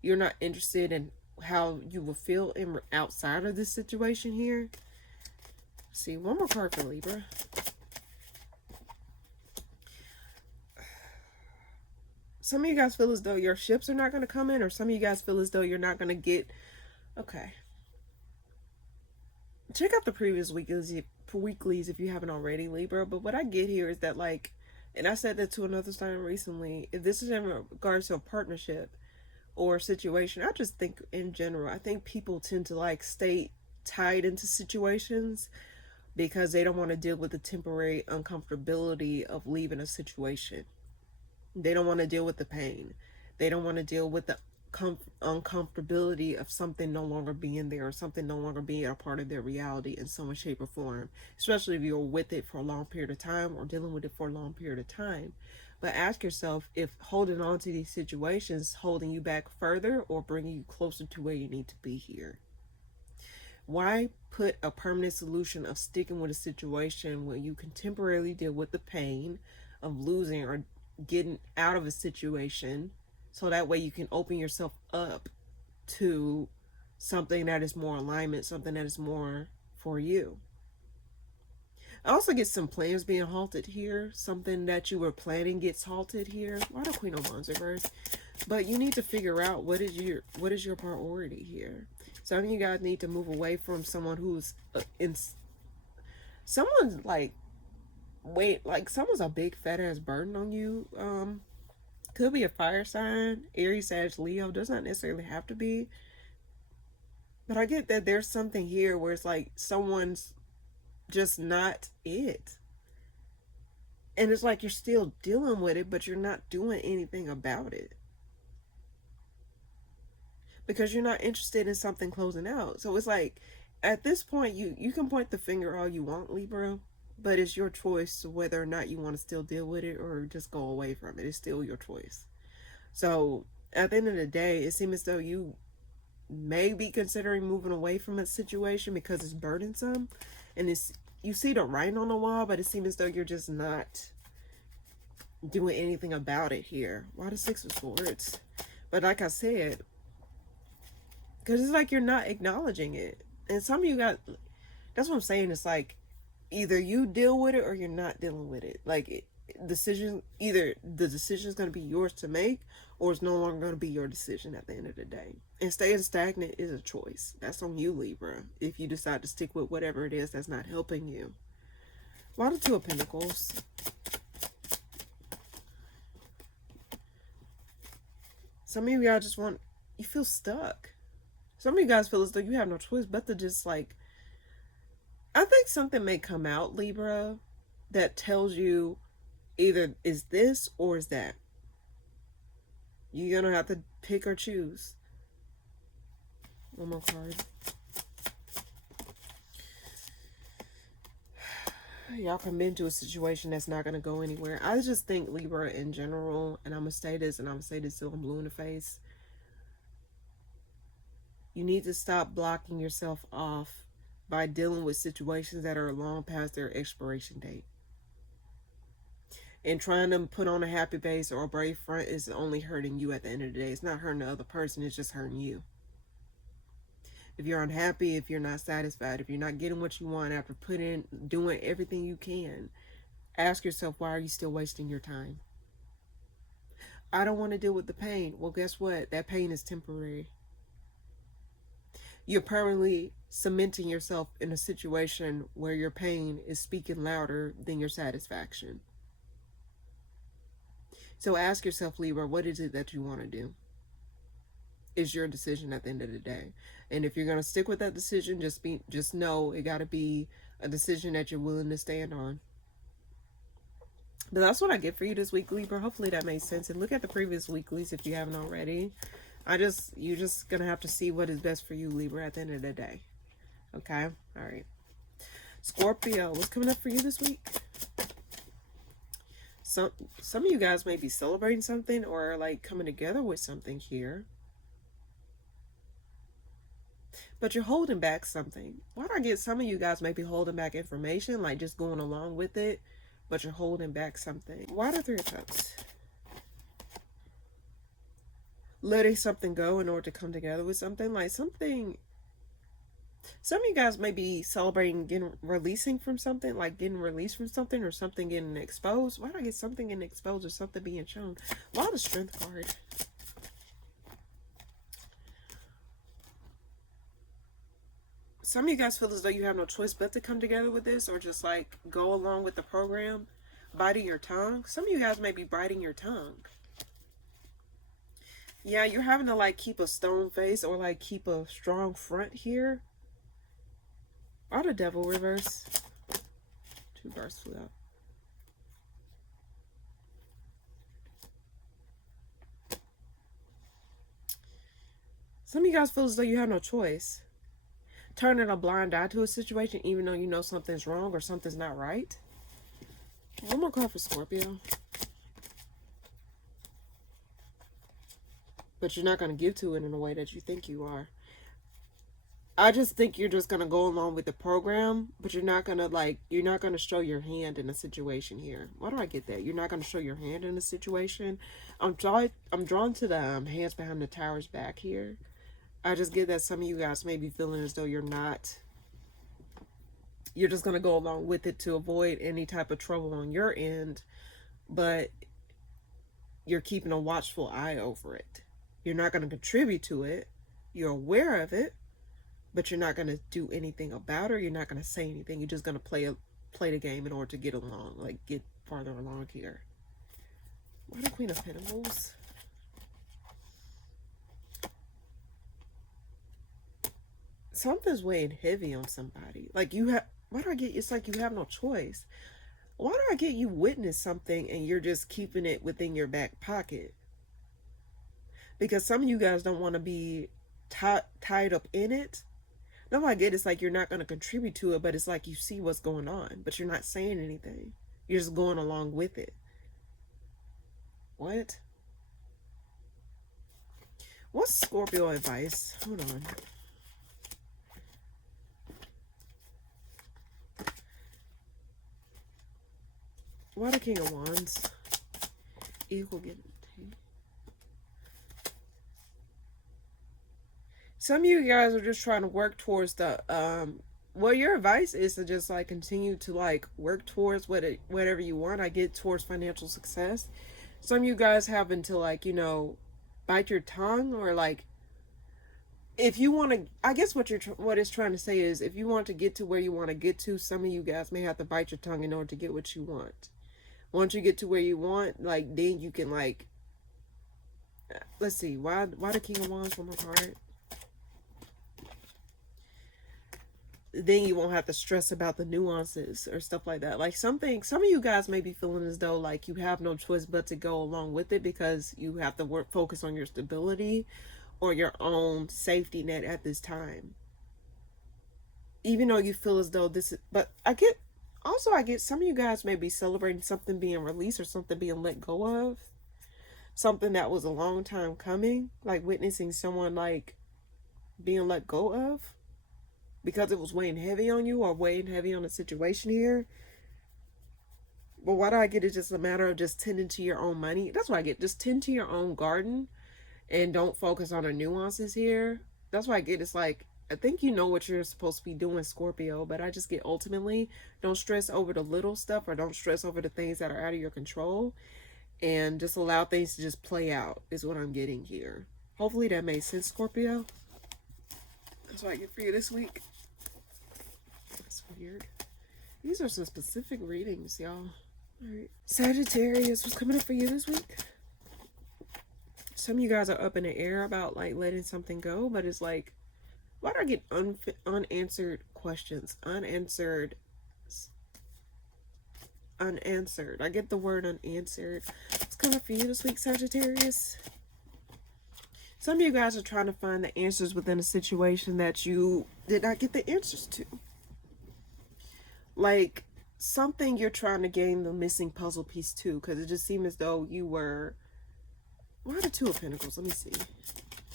you're not interested in how you will feel outside of this situation here. Let's see, one more card for Libra. Some of you guys feel as though your ships are not going to come in, or some of you guys feel as though you're not going to get... Okay. Check out the previous weeklies if you haven't already, Libra. But what I get here is that, like, and I said that to another sign recently, if this is in regards to a partnership or situation, I just think in general, I think people tend to, like, stay tied into situations because they don't want to deal with the temporary uncomfortability of leaving a situation. They don't want to deal with the pain. They don't want to deal with the uncomfortability of something no longer being there, or something no longer being a part of their reality in some way, shape, or form. Especially if you're with it for a long period of time, or dealing with it for a long period of time. But ask yourself if holding on to these situations holding you back further, or bringing you closer to where you need to be here. Why put a permanent solution of sticking with a situation when you can temporarily deal with the pain of losing, getting out of a situation so that way you can open yourself up to something that is more alignment, something that is more for you. I also get some plans being halted here. Something that you were planning gets halted here. Why the Queen of Wands reverse? But you need to figure out what is your priority here. Some of you guys need to move away from someone who's someone's like someone's a big fat ass burden on you. Could be a fire sign, Aries, Sag, Leo. Does not necessarily have to be. But I get that there's something here where it's like someone's just not it. And it's like you're still dealing with it, but you're not doing anything about it. Because you're not interested in something closing out. So it's like, at this point, you can point the finger all you want, Libra. But it's your choice whether or not you want to still deal with it or just go away from it. It's still your choice. So at the end of the day, it seems as though you may be considering moving away from a situation because it's burdensome. And you see the writing on the wall, but it seems as though you're just not doing anything about it here. Why the Six of Swords? But like I said, because it's like you're not acknowledging it. And some of you got, that's what I'm saying. It's like either you deal with it or you're not dealing with it. Like either the decision is going to be yours to make or it's no longer going to be your decision at the end of the day. And staying stagnant is a choice. That's on you, Libra, if you decide to stick with whatever it is that's not helping you. Why the Two of Pentacles? Some of you guys just you feel stuck. Some of you guys feel as though you have no choice but to just like, I think something may come out, Libra, that tells you either is this or is that. You're going to have to pick or choose. One more card. Y'all come into a situation that's not going to go anywhere. I just think Libra in general, and I'm going to say this, and I'm going to say this till I'm blue in the face. You need to stop blocking yourself off by dealing with situations that are long past their expiration date. And trying to put on a happy face or a brave front is only hurting you at the end of the day. It's not hurting the other person, it's just hurting you. If you're unhappy, if you're not satisfied, if you're not getting what you want after doing everything you can, ask yourself, why are you still wasting your time? I don't want to deal with the pain. Well, guess what? That pain is temporary. You're permanently cementing yourself in a situation where your pain is speaking louder than your satisfaction. So ask yourself, Libra, what is it that you want to do? It's your decision at the end of the day. And if you're going to stick with that decision, just know it got to be a decision that you're willing to stand on. But that's what I get for you this week, Libra. Hopefully that made sense. And look at the previous weeklies if you haven't already. You're just going to have to see what is best for you, Libra, at the end of the day. Okay? All right. Scorpio, what's coming up for you this week? Some of you guys may be celebrating something or like coming together with something here. But you're holding back something. Why do I get some of you guys may be holding back information, like just going along with it, but you're holding back something? Why the Three of Cups? Letting something go in order to come together with something, like something. Some of you guys may be celebrating releasing from something, like getting released from something or something getting exposed. Why do I get something getting exposed or something being shown? Why the Strength card? Some of you guys feel as though you have no choice but to come together with this or just like go along with the program, biting your tongue. Some of you guys may be biting your tongue. Yeah, you're having to like keep a stone face or like keep a strong front here. Or the Devil reverse. Two cards flew out. Some of you guys feel as though you have no choice. Turning a blind eye to a situation even though you know something's wrong or something's not right. One more card for Scorpio. But you're not going to give to it in a way that you think you are. I just think you're just gonna go along with the program, but you're not gonna you're not gonna show your hand in a situation here. Why do I get that? You're not gonna show your hand in a situation. I'm drawn to the hands behind the tower's back here. I just get that some of you guys may be feeling as though you're not. You're just gonna go along with it to avoid any type of trouble on your end, but you're keeping a watchful eye over it. You're not gonna contribute to it. You're aware of it, but you're not going to do anything about it. You're not going to say anything. You're just going to play the game in order to get along, like get farther along here. Why the Queen of Pentacles? Something's weighing heavy on somebody. Like you have, why do I get, it's like you have no choice. Why do I get you witness something and you're just keeping it within your back pocket? Because some of you guys don't want to be tied up in it. No, I get it's like you're not going to contribute to it, but it's like you see what's going on, but you're not saying anything. You're just going along with it. What? What's Scorpio advice? Hold on. Why the King of Wands? Equal give and take. Some of you guys are just trying to work towards the well, your advice is to just like continue to like work towards whatever you want. I get towards financial success. Some of you guys having to like, you know, bite your tongue, or like if you want to, I guess what it's trying to say is if you want to get to where you want to get to, some of you guys may have to bite your tongue in order to get what you want. Once you get to where you want, like then you can like, let's see, why the King of Wands from my card? Then you won't have to stress about the nuances or stuff like that. Like some of you guys may be feeling as though like you have no choice but to go along with it because you have to focus on your stability or your own safety net at this time. Even though you feel as though this is, but I get some of you guys may be celebrating something being released or something being let go of. Something that was a long time coming, like witnessing someone like being let go of. Because it was weighing heavy on you or weighing heavy on the situation here. But why do I get it just a matter of just tending to your own money? That's what I get. Just tend to your own garden and don't focus on the nuances here. That's why I get it's like, I think you know what you're supposed to be doing, Scorpio, but I just get ultimately don't stress over the little stuff or don't stress over the things that are out of your control and just allow things to just play out is what I'm getting here. Hopefully that made sense, Scorpio. That's what I get for you this week. That's weird. These are some specific readings, y'all. Alright. Sagittarius, what's coming up for you this week? Some of you guys are up in the air about like letting something go, but it's like, why do I get unanswered questions? Unanswered. I get the word unanswered. What's coming up for you this week, Sagittarius? Some of you guys are trying to find the answers within a situation that you did not get the answers to. Like something you're trying to gain the missing puzzle piece to, because it just seemed as though you were, why the Two of Pentacles? Let me see.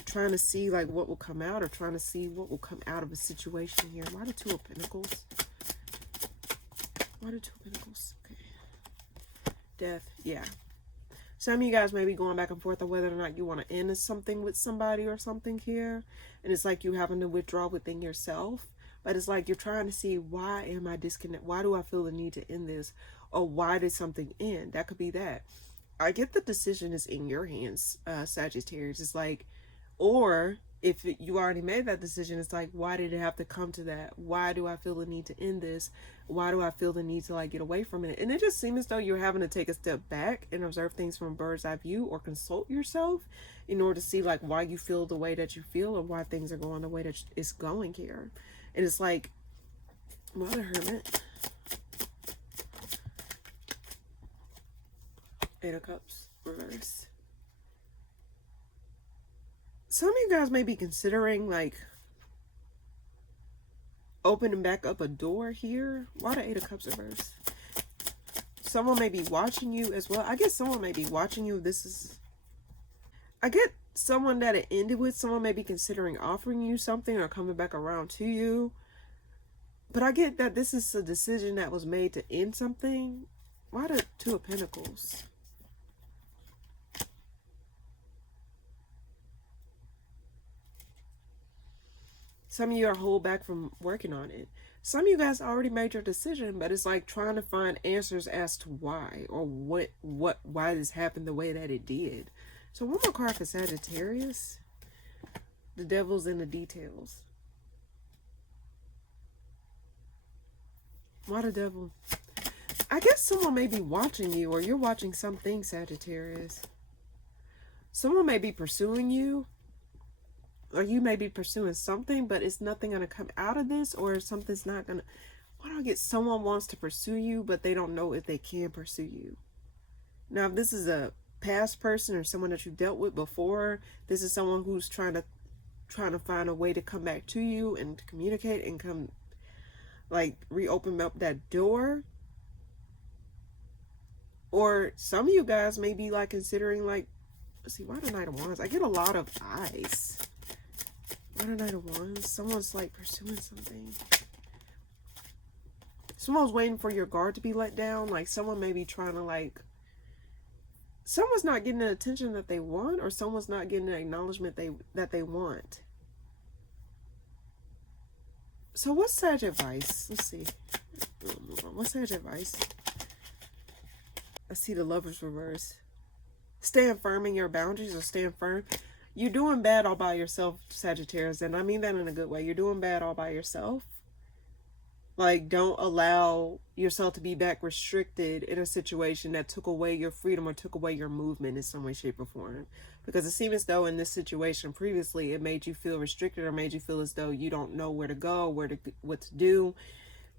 Trying to see like what will come out or trying to see what will come out of a situation here. Why the Two of Pentacles? Why the Two of Pentacles? Okay. Death. Yeah. Some of you guys may be going back and forth on whether or not you want to end something with somebody or something here. And it's like you having to withdraw within yourself. But it's like you're trying to see, why am I disconnected? Why do I feel the need to end this? Or why did something end? That could be that. I get the decision is in your hands, Sagittarius. It's like, or if you already made that decision, it's like, why did it have to come to that? Why do I feel the need to end this? Why do I feel the need to like get away from it? And it just seems as though you're having to take a step back and observe things from a bird's eye view or consult yourself in order to see like why you feel the way that you feel or why things are going the way that it's going here. And it's like, why the Hermit? Eight of Cups, reverse. Some of you guys may be considering like opening back up a door here. Why the Eight of Cups reverse? Someone may be watching you as well. I guess someone may be watching you. This is, I get someone that it ended with, someone may be considering offering you something or coming back around to you. But I get that this is a decision that was made to end something. Why the Two of Pentacles? Some of you are hold back from working on it. Some of you guys already made your decision, but it's like trying to find answers as to why or why this happened the way that it did. So one more card for Sagittarius. The devil's in the details. Why the devil? I guess someone may be watching you, or you're watching something, Sagittarius. Someone may be pursuing you, or you may be pursuing something, but it's nothing going to come out of this, or something's not going to... Why do I get someone wants to pursue you, but they don't know if they can pursue you? Now, if this is a past person or someone that you dealt with before, this is someone who's trying to find a way to come back to you and to communicate and come, like, reopen up that door. Or some of you guys may be like considering, like, let's see, why the Knight of Wands? I get a lot of eyes. Why the Knight of Wands? Someone's like pursuing something. Someone's waiting for your guard to be let down. Like someone may be trying to, like, someone's not getting the attention that they want, or someone's not getting the acknowledgement that they want. So what's Sag advice? Let's see. What's Sag advice? I see the Lover's reverse. Stand firm in your boundaries, or stand firm. You're doing bad all by yourself, Sagittarius, and I mean that in a good way. You're doing bad all by yourself. Like, don't allow yourself to be back restricted in a situation that took away your freedom or took away your movement in some way, shape, or form. Because it seems as though in this situation previously, it made you feel restricted or made you feel as though you don't know where to go, what to do.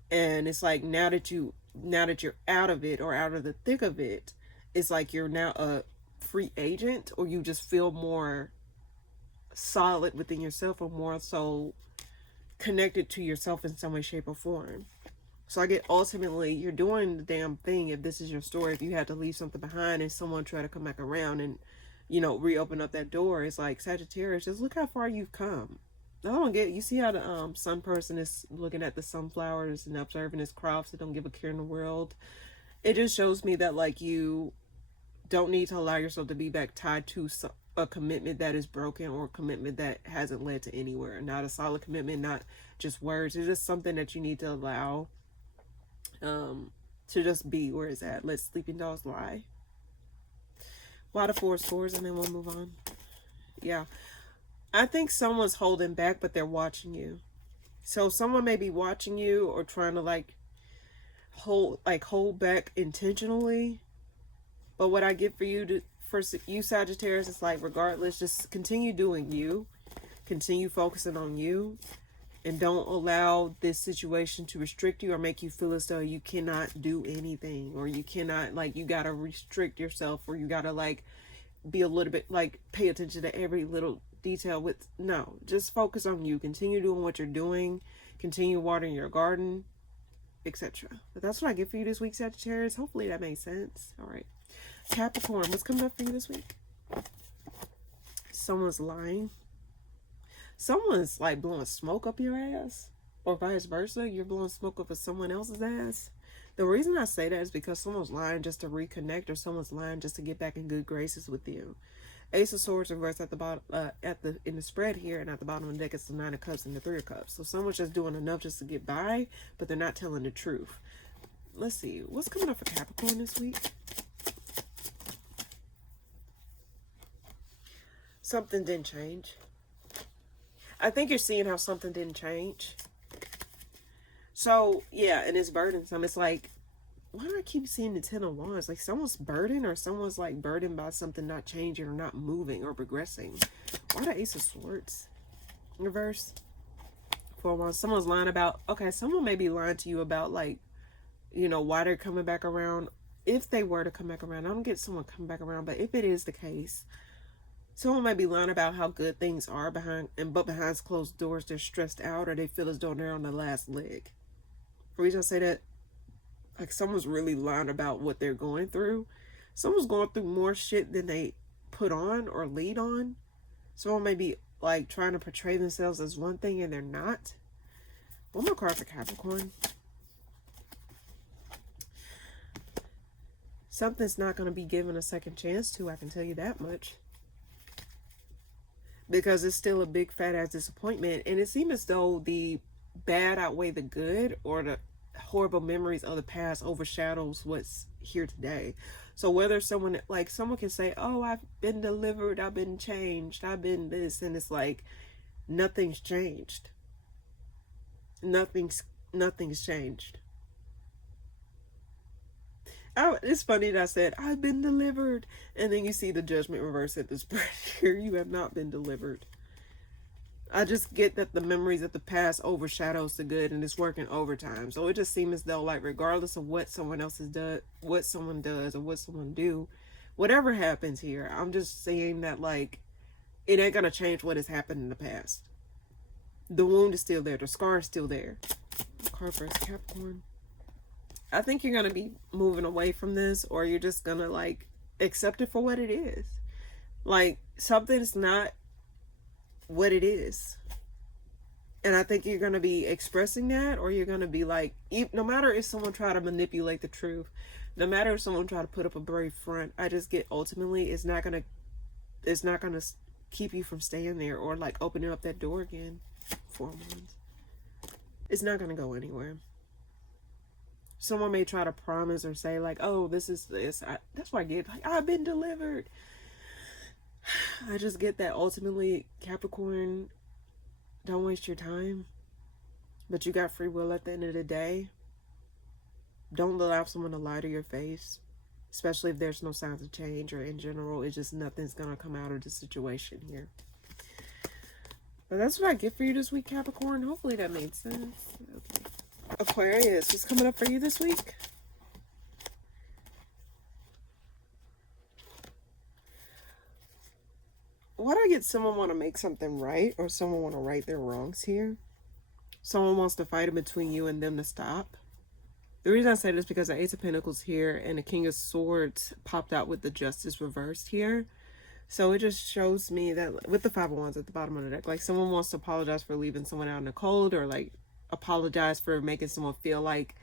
And it's like now that you're out of it or out of the thick of it, it's like you're now a free agent, or you just feel more solid within yourself, or more so connected to yourself in some way, shape, or form. So I get ultimately you're doing the damn thing. If this is your story, if you had to leave something behind and someone try to come back around and, you know, reopen up that door, it's like, Sagittarius, just look how far you've come. I don't get, you see how the sun person is looking at the sunflowers and observing his crops that don't give a care in the world. It just shows me that, like, you don't need to allow yourself to be back tied to a commitment that is broken, or a commitment that hasn't led to anywhere. Not a solid commitment, not just words. It's just something that you need to allow to just be where it's at. Let sleeping dogs lie. Why the Four of Swords, and then we'll move on. Yeah. I think someone's holding back, but they're watching you. So someone may be watching you, or trying to like hold back intentionally. But what I get for you Sagittarius, is like, regardless, just continue doing you, continue focusing on you, and don't allow this situation to restrict you or make you feel as though you cannot do anything, or you cannot, like, you gotta restrict yourself, or you gotta, like, be a little bit, like, pay attention to every little detail. With no, just focus on you, continue doing what you're doing, continue watering your garden, etc. But that's what I get for you this week, Sagittarius. Hopefully that made sense. All right, Capricorn, what's coming up for you this week? Someone's lying. Someone's like blowing smoke up your ass, or vice versa. You're blowing smoke up of someone else's ass. The reason I say that is because someone's lying just to reconnect, or someone's lying just to get back in good graces with you. Ace of Swords reversed at the bottom, in the spread here, and at the bottom of the deck it's the Nine of Cups and the Three of Cups. So someone's just doing enough just to get by, but they're not telling the truth. Let's see what's coming up for Capricorn this week. Something didn't change. I think you're seeing how something didn't change. So yeah, and it's burdensome. It's like, why do I keep seeing the Ten of Wands? Like someone's burdened, or someone's like burdened by something not changing or not moving or progressing. Why the Ace of Swords reverse? Four of Wands. Someone's lying about, okay, someone may be lying to you about, like, you know, why they're coming back around. If they were to come back around, I don't get someone coming back around, but if it is the case, someone might be lying about how good things are behind closed doors they're stressed out, or they feel as though they're on the last leg. The reason I say that, like, someone's really lying about what they're going through. Someone's going through more shit than they put on or lead on. Someone may be like trying to portray themselves as one thing and they're not. One more card for Capricorn. Something's not going to be given a second chance to, I can tell you that much. Because it's still a big fat ass disappointment. And it seems as though the bad outweigh the good, or the horrible memories of the past overshadows what's here today. So whether someone can say, oh, I've been delivered, I've been changed, I've been this, and it's like nothing's changed. Nothing's changed. Oh, it's funny that I said I've been delivered, and then you see the judgment reverse at this point here. You have not been delivered. I just get that the memories of the past overshadows the good, and it's working overtime. So it just seems as though, like, regardless of what someone else has done, what someone does, or what someone do, whatever happens here, I'm just saying that, like, it ain't gonna change what has happened in the past. The wound is still there. The scar is still there. Card first, Capricorn. I think you're gonna be moving away from this, or you're just gonna, like, accept it for what it is. Like, something's not what it is. And I think you're going to be expressing that, or you're going to be like, no matter if someone try to manipulate the truth, no matter if someone try to put up a brave front, I just get ultimately it's not going to keep you from staying there, or like opening up that door again. 4 months. It's not going to go anywhere. Someone may try to promise or say like, oh, this is this. That's why I get like, I've been delivered. I just get that ultimately, Capricorn, don't waste your time. But you got free will at the end of the day. Don't allow someone to lie to your face. Especially if there's no signs of change, or in general, it's just nothing's going to come out of the situation here. But that's what I get for you this week, Capricorn. Hopefully that made sense. Okay. Aquarius, what's coming up for you this week? Why do I get someone want to make something right, or someone want to right their wrongs here? Someone wants to fight in between you and them to stop. The reason I say this is because the Ace of Pentacles here and the King of Swords popped out with the Justice reversed here. So it just shows me that with the Five of Wands at the bottom of the deck, like someone wants to apologize for leaving someone out in the cold, or like apologize for making someone feel like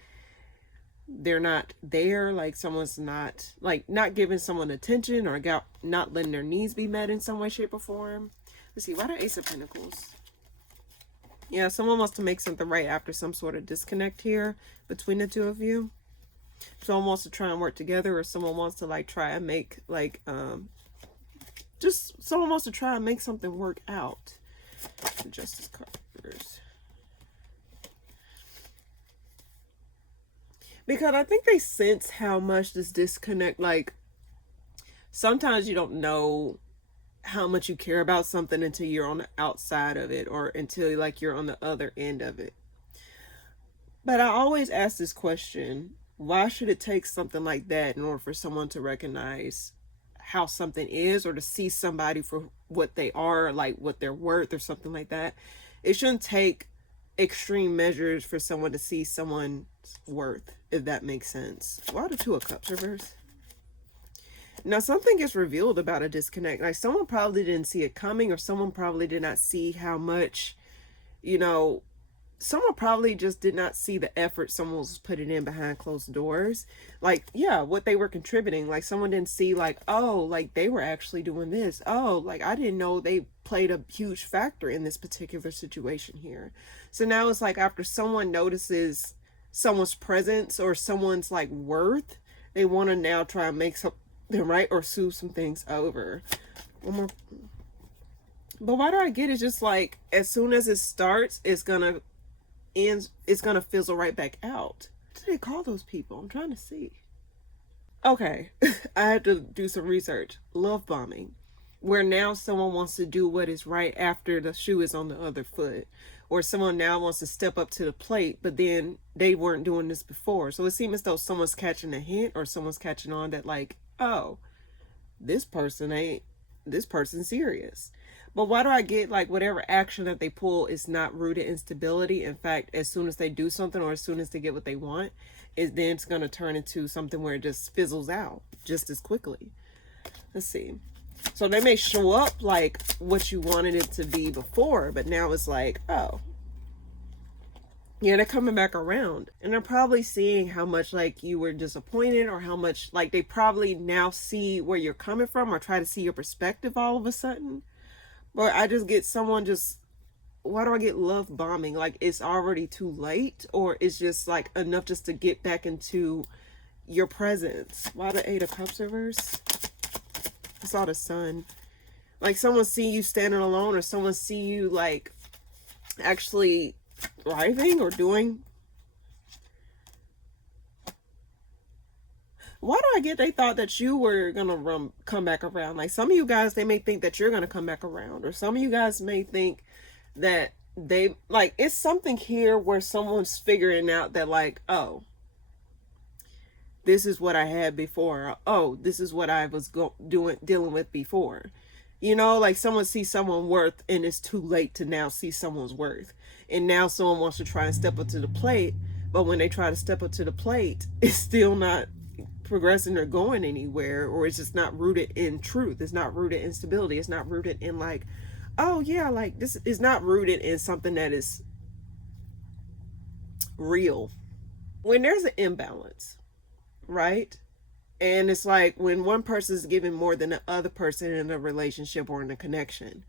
they're not there, like someone's not giving someone attention, or not letting their needs be met in some way, shape, or form. Let's see, why the Ace of Pentacles? Yeah, someone wants to make something right after some sort of disconnect here between the two of you. Someone wants to try and work together, or someone wants to like try and make just someone wants to try and make something work out. Justice cards. Because I think they sense how much this disconnect, like, sometimes you don't know how much you care about something until you're on the outside of it, or until, like, you're on the other end of it. But I always ask this question, why should it take something like that in order for someone to recognize how something is, or to see somebody for what they are, like what they're worth, or something like that? It shouldn't take extreme measures for someone to see someone's worth, if that makes sense. Why the Two of Cups reverse? Now something gets revealed about a disconnect. Like someone probably didn't see it coming, or someone probably did not see how much, someone probably just did not see the effort someone was putting in behind closed doors. Like, yeah, what they were contributing. Like someone didn't see like, oh, like they were actually doing this. Oh, like I didn't know they played a huge factor in this particular situation here. So now it's like after someone notices someone's presence or someone's like worth, they want to now try and make something right, or sue some things over. One more. But why do I get it? Just like as soon as it starts, it's gonna end, it's gonna fizzle right back out. What do they call those people? I'm trying to see. Okay, I had to do some research. Love bombing, where now someone wants to do what is right after the shoe is on the other foot, or someone now wants to step up to the plate, but then they weren't doing this before. So it seems as though someone's catching a hint, or someone's catching on that like, oh, this person's serious. But why do I get like whatever action that they pull is not rooted in stability? In fact, as soon as they do something, or as soon as they get what they want, then it's going to turn into something where it just fizzles out just as quickly. Let's see. So they may show up like what you wanted it to be before, but now it's like, oh, yeah, they're coming back around. And they're probably seeing how much like you were disappointed, or how much like they probably now see where you're coming from, or try to see your perspective all of a sudden. But I just get someone just, why do I get love bombing? Like it's already too late, or it's just like enough just to get back into your presence. Why the Eight of Cups reverse? I saw the Sun. Like someone see you standing alone, or someone see you like actually thriving or doing. Why do I get they thought that you were gonna come back around? Like some of you guys, they may think that you're gonna come back around, or some of you guys may think that they like, it's something here where someone's figuring out that like, oh, this is what I had before. Oh, this is what I was dealing with before. You know, like someone sees someone worth, and it's too late to now see someone's worth. And now someone wants to try and step up to the plate, but when they try to step up to the plate, it's still not progressing or going anywhere, or it's just not rooted in truth. It's not rooted in stability. It's not rooted in like, oh yeah, like this is not rooted in something that is real. When there's an imbalance, right? And it's like when one person is giving more than the other person in a relationship or in a connection,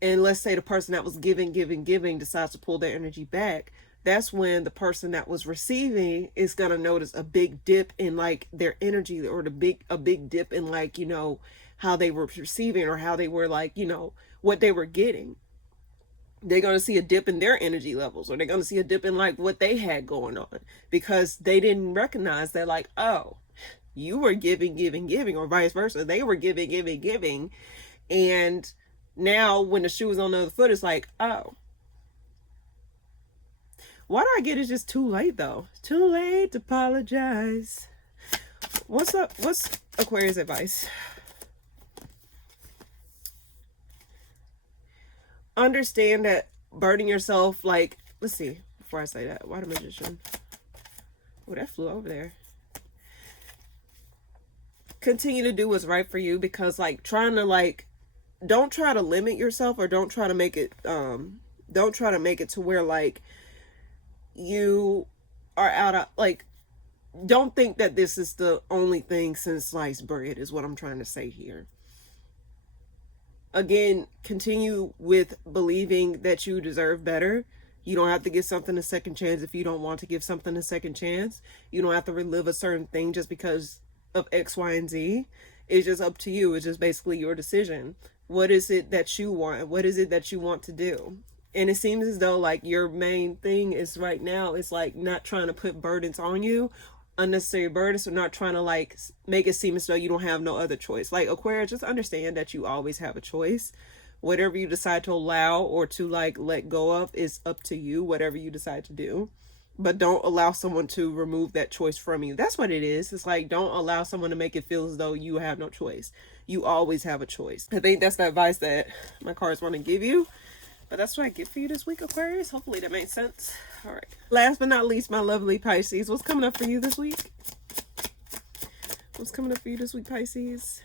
and let's say the person that was giving decides to pull their energy back, that's when the person that was receiving is going to notice a big dip in like their energy, or a big dip in like, you know, how they were receiving, or how they were like, you know, what they were getting. They're going to see a dip in their energy levels, or they're going to see a dip in like what they had going on, because they didn't recognize that like, oh, you were giving, or vice versa. They were giving. And now when the shoe is on the other foot, it's like, oh, why do I get it's just too late though? Too late to apologize. What's up? What's Aquarius advice? Understand that burdening yourself, like, let's see, before I say that, why the Magician? Oh, that flew over there. Continue to do what's right for you, because like trying to like, don't try to limit yourself, or don't try to make it to where like you are out of like, don't think that this is the only thing since sliced bread, is what I'm trying to say here. Again, continue with believing that you deserve better. You don't have to give something a second chance if you don't want to give something a second chance. You don't have to relive a certain thing just because of X, Y, and Z. It's just up to you. It's just basically your decision. What is it that you want? What is it that you want to do? And it seems as though like your main thing is right now is like not trying to put burdens on you, unnecessary burdens, or not trying to like make it seem as though you don't have no other choice. Like Aquarius, just understand that you always have a choice. Whatever you decide to allow or to like let go of is up to you, whatever you decide to do. But don't allow someone to remove that choice from you. That's what it is. It's like, don't allow someone to make it feel as though you have no choice. You always have a choice. I think that's the advice that my cards want to give you. But that's what I get for you this week, Aquarius. Hopefully that makes sense. All right. Last but not least, my lovely Pisces. What's coming up for you this week? What's coming up for you this week, Pisces?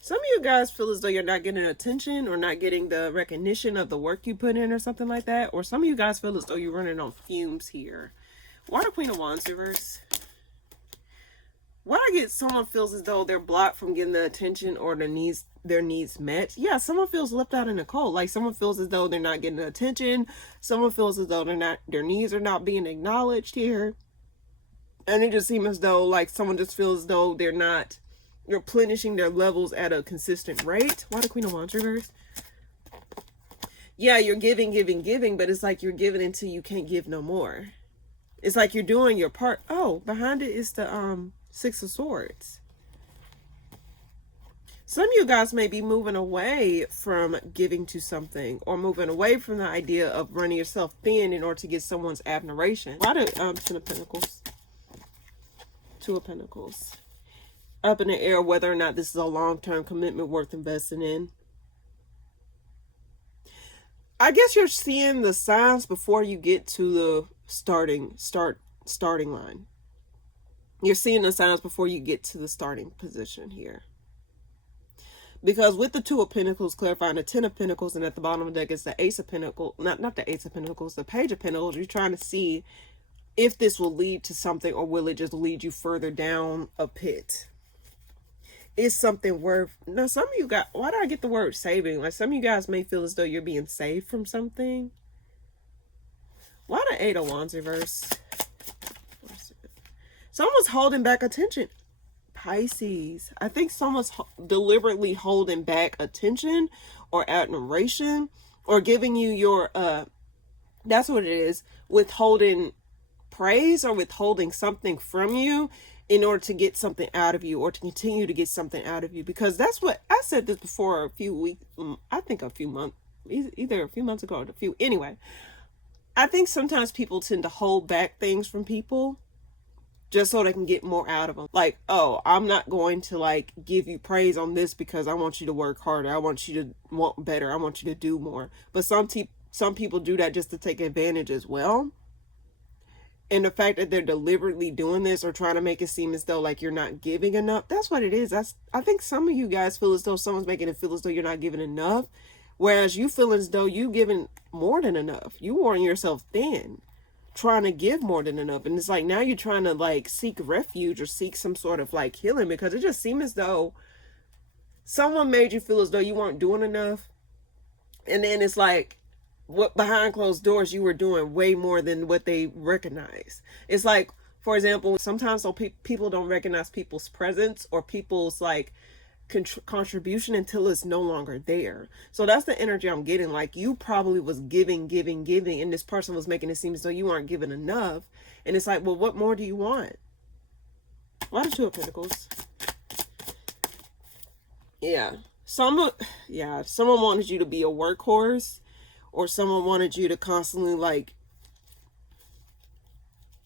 Some of you guys feel as though you're not getting attention, or not getting the recognition of the work you put in, or something like that. Or some of you guys feel as though you're running on fumes here. Why the Queen of Wands reverse? Why I get someone feels as though they're blocked from getting the attention or their needs met. Yeah, someone feels left out in the cold. Like someone feels as though they're not getting the attention. Someone feels as though their needs are not being acknowledged here. And it just seems as though like someone just feels as though they're not replenishing their levels at a consistent rate. Why the Queen of Wands reverse? Yeah, you're giving, but it's like you're giving until you can't give no more. It's like you're doing your part. Oh, behind it is the Six of Swords. Some of you guys may be moving away from giving to something, or moving away from the idea of running yourself thin in order to get someone's admiration. Why the Ten of Pentacles? Two of Pentacles. Up in the air whether or not this is a long-term commitment worth investing in. I guess you're seeing the signs before you get to the starting line. You're seeing the signs before you get to the starting position here. Because with the Two of Pentacles clarifying the Ten of Pentacles, and at the bottom of the deck is the Ace of Pentacles, not the Ace of Pentacles, the Page of Pentacles, you're trying to see if this will lead to something, or will it just lead you further down a pit. Is something worth... Now, some of you guys... Why do I get the word saving? Like, some of you guys may feel as though you're being saved from something. Why the Eight of Wands reverse? Someone's holding back attention. Pisces. I think someone's deliberately holding back attention or admiration, or giving you your... that's what it is. Withholding praise or withholding something from you in order to get something out of you, or to continue to get something out of you. Because that's what I said this before a few weeks, I think a few months, either a few months ago or a few. Anyway, I think sometimes people tend to hold back things from people just so they can get more out of them. Like, oh, I'm not going to like give you praise on this because I want you to work harder. I want you to want better. I want you to do more. But some people do that just to take advantage as well. And the fact that they're deliberately doing this or trying to make it seem as though like you're not giving enough, that's what it is. I think some of you guys feel as though someone's making it feel as though you're not giving enough, whereas you feel as though you giving more than enough. You wearing yourself thin, trying to give more than enough. And it's like now you're trying to like seek refuge or seek some sort of like healing, because it just seems as though someone made you feel as though you weren't doing enough. And then it's like, what behind closed doors you were doing way more than what they recognize. It's like, for example, sometimes so people don't recognize people's presence or people's like contribution until it's no longer there. So that's the energy I'm getting. Like you probably was giving, and this person was making it seem as though you aren't giving enough. And it's like, well, what more do you want? Why the Two of Pentacles? Yeah. Someone wanted you to be a workhorse. Or someone wanted you to constantly like,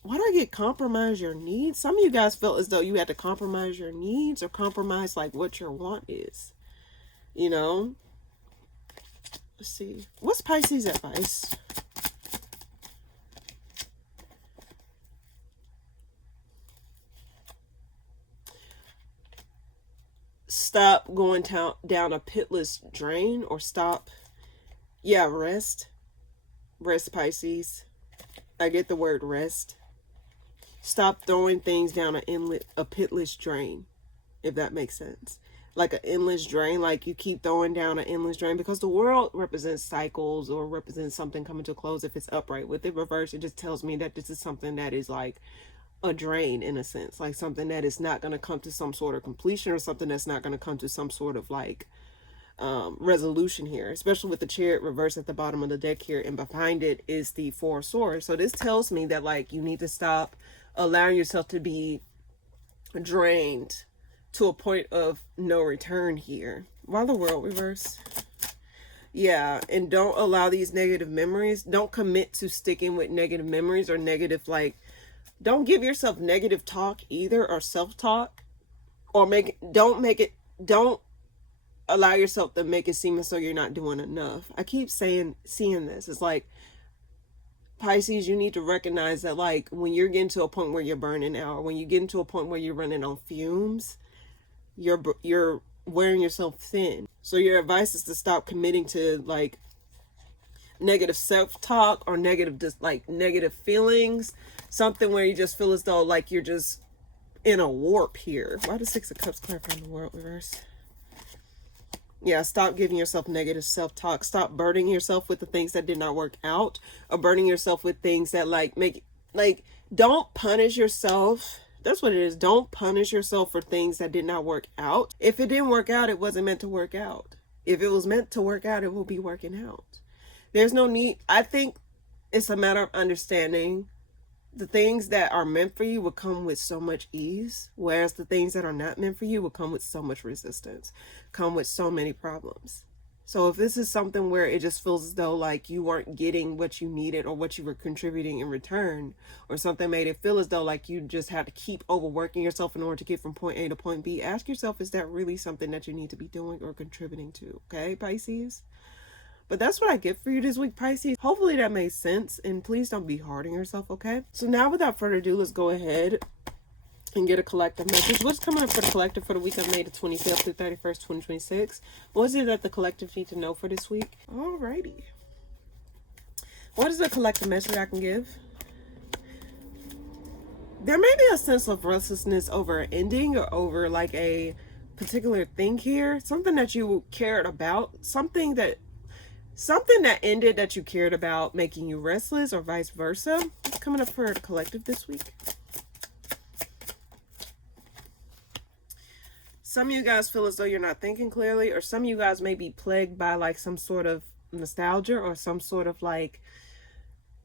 why do I get compromise your needs? Some of you guys felt as though you had to compromise your needs or compromise like what your want is. You know? Let's see. What's Pisces advice? Stop going down a pitless drain, or stop... Yeah, rest. Rest, Pisces. I get the word rest. Stop throwing things down a pitless drain, if that makes sense. Like an endless drain, like you keep throwing down an endless drain, because the world represents cycles or represents something coming to a close if it's upright. With it reverse, it just tells me that this is something that is like a drain in a sense, like something that is not going to come to some sort of completion, or something that's not going to come to some sort of like resolution here, especially with the Chariot reverse at the bottom of the deck here, and behind it is the Four of Swords. So this tells me that like you need to stop allowing yourself to be drained to a point of no return here. Why the World reverse? Yeah, and don't allow these negative memories. Don't commit to sticking with negative memories or negative, like, don't give yourself negative talk either, or self-talk, or don't allow yourself to make it seem as though you're not doing enough. I keep seeing this. It's like, Pisces, you need to recognize that like when you're getting to a point where you're burning out, or when you get into a point where you're running on fumes, you're wearing yourself thin. So your advice is to stop committing to like negative self-talk or negative feelings, something where you just feel as though like you're just in a warp here. Why the Six of Cups clarifying the World reverse? Yeah, stop giving yourself negative self-talk. Stop burdening yourself with the things that did not work out, or burdening yourself with things that don't punish yourself. That's what it is. Don't punish yourself for things that did not work out. If it didn't work out, it wasn't meant to work out. If it was meant to work out, it will be working out. There's no need. I think it's a matter of understanding the things that are meant for you will come with so much ease, whereas the things that are not meant for you will come with so much resistance, come with so many problems. So if this is something where it just feels as though like you weren't getting what you needed or what you were contributing in return, or something made it feel as though like you just had to keep overworking yourself in order to get from point A to point B, ask yourself, is that really something that you need to be doing or contributing to? Okay, Pisces? But that's what I get for you this week, Pisces. Hopefully that made sense. And please don't be hard on yourself, okay? So now without further ado, let's go ahead and get a collective message. What's coming up for the collective for the week of May the 25th through 31st, 2026? What is it that the collective need to know for this week? Alrighty. What is the collective message I can give? There may be a sense of restlessness over an ending or over like a particular thing here. Something that you cared about. Something that ended that you cared about making you restless or vice versa. What's coming up for the collective this week? Some of you guys feel as though you're not thinking clearly, or some of you guys may be plagued by like some sort of nostalgia or some sort of like,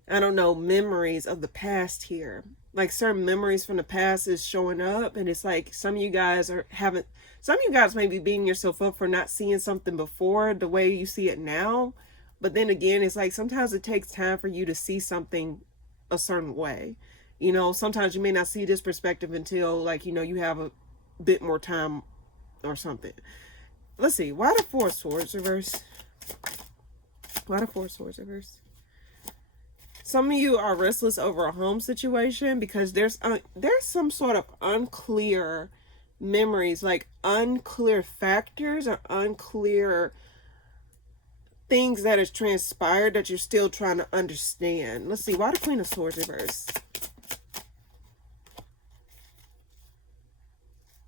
I don't know, memories of the past here. Like certain memories from the past is showing up, and it's like some of you guys may be beating yourself up for not seeing something before the way you see it now. But then again, it's like sometimes it takes time for you to see something a certain way. You know, sometimes you may not see this perspective until like, you know, you have a bit more time or something. Let's see. Why the Four of Swords reverse? Why the Four of Swords reverse? Some of you are restless over a home situation because there's some sort of unclear memories, like unclear factors or unclear things that has transpired that you're still trying to understand. Let's see. Why the Queen of Swords reverse?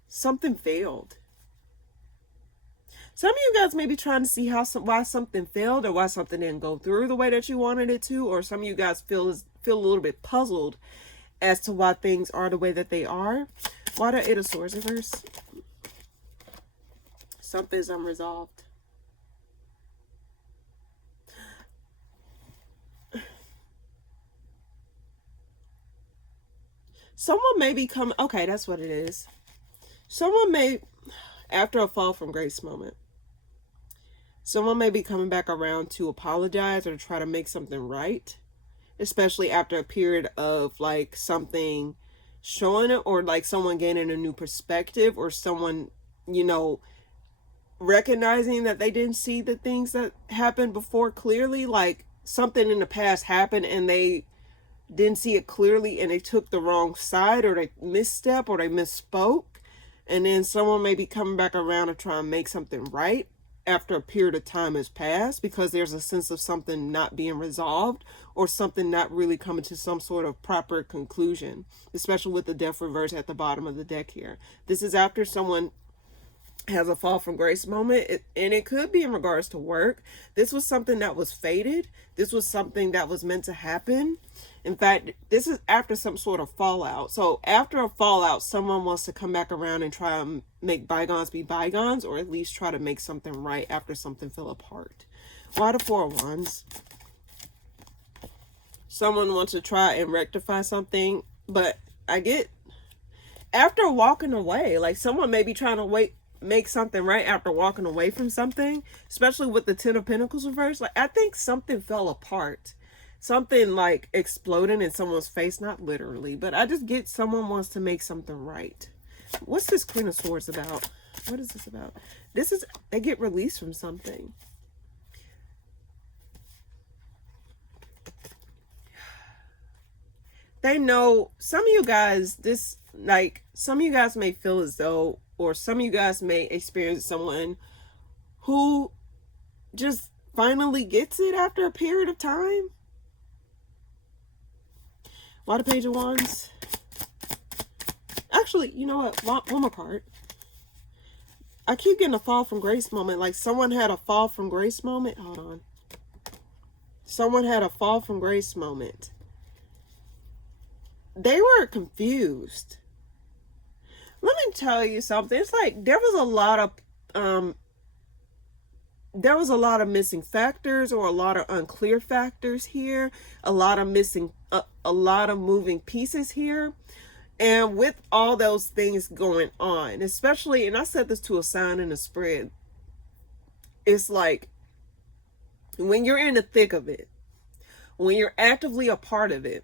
Something failed. Some of you guys may be trying to see why something failed or why something didn't go through the way that you wanted it to, or some of you guys feel a little bit puzzled as to why things are the way that they are. Why the Eight of Swords reverse? Something's unresolved. Someone may be coming, okay, that's what it is. Someone may, after a fall from grace moment, someone may be coming back around to apologize or to try to make something right, especially after a period of like something showing it, or like someone gaining a new perspective, or someone, you know, recognizing that they didn't see the things that happened before clearly. Like something in the past happened and they didn't see it clearly and they took the wrong side, or they misstep, or they misspoke. And then someone may be coming back around to try and make something right after a period of time has passed, because there's a sense of something not being resolved or something not really coming to some sort of proper conclusion, especially with the Death reverse at the bottom of the deck here. This is after someone has a fall from grace moment, and it could be in regards to work. This was something that was fated. This was something that was meant to happen. In fact, this is after some sort of fallout. So after a fallout, someone wants to come back around and try to make bygones be bygones, or at least try to make something right after something fell apart. Why the Four of Wands? Someone wants to try and rectify something, but I get after walking away, like someone may be trying to make something right after walking away from something, especially with the Ten of Pentacles reverse. Like I think something fell apart. Something like exploding in someone's face, not literally, but I just get someone wants to make something right. What's this Queen of Swords about? What is this about? This is, they get released from something. They know, some of you guys, some of you guys may feel as though, or some of you guys may experience someone who just finally gets it after a period of time. Why the Page of Wands? Actually, you know what? One more card. I keep getting a fall from grace moment. Like someone had a fall from grace moment. Hold on. Someone had a fall from grace moment. They were confused. Let me tell you something. It's like there was a lot of missing factors, or a lot of unclear factors here, a lot of moving pieces here. And with all those things going on, especially, and I said this to a sign in the spread, it's like when you're in the thick of it, when you're actively a part of it,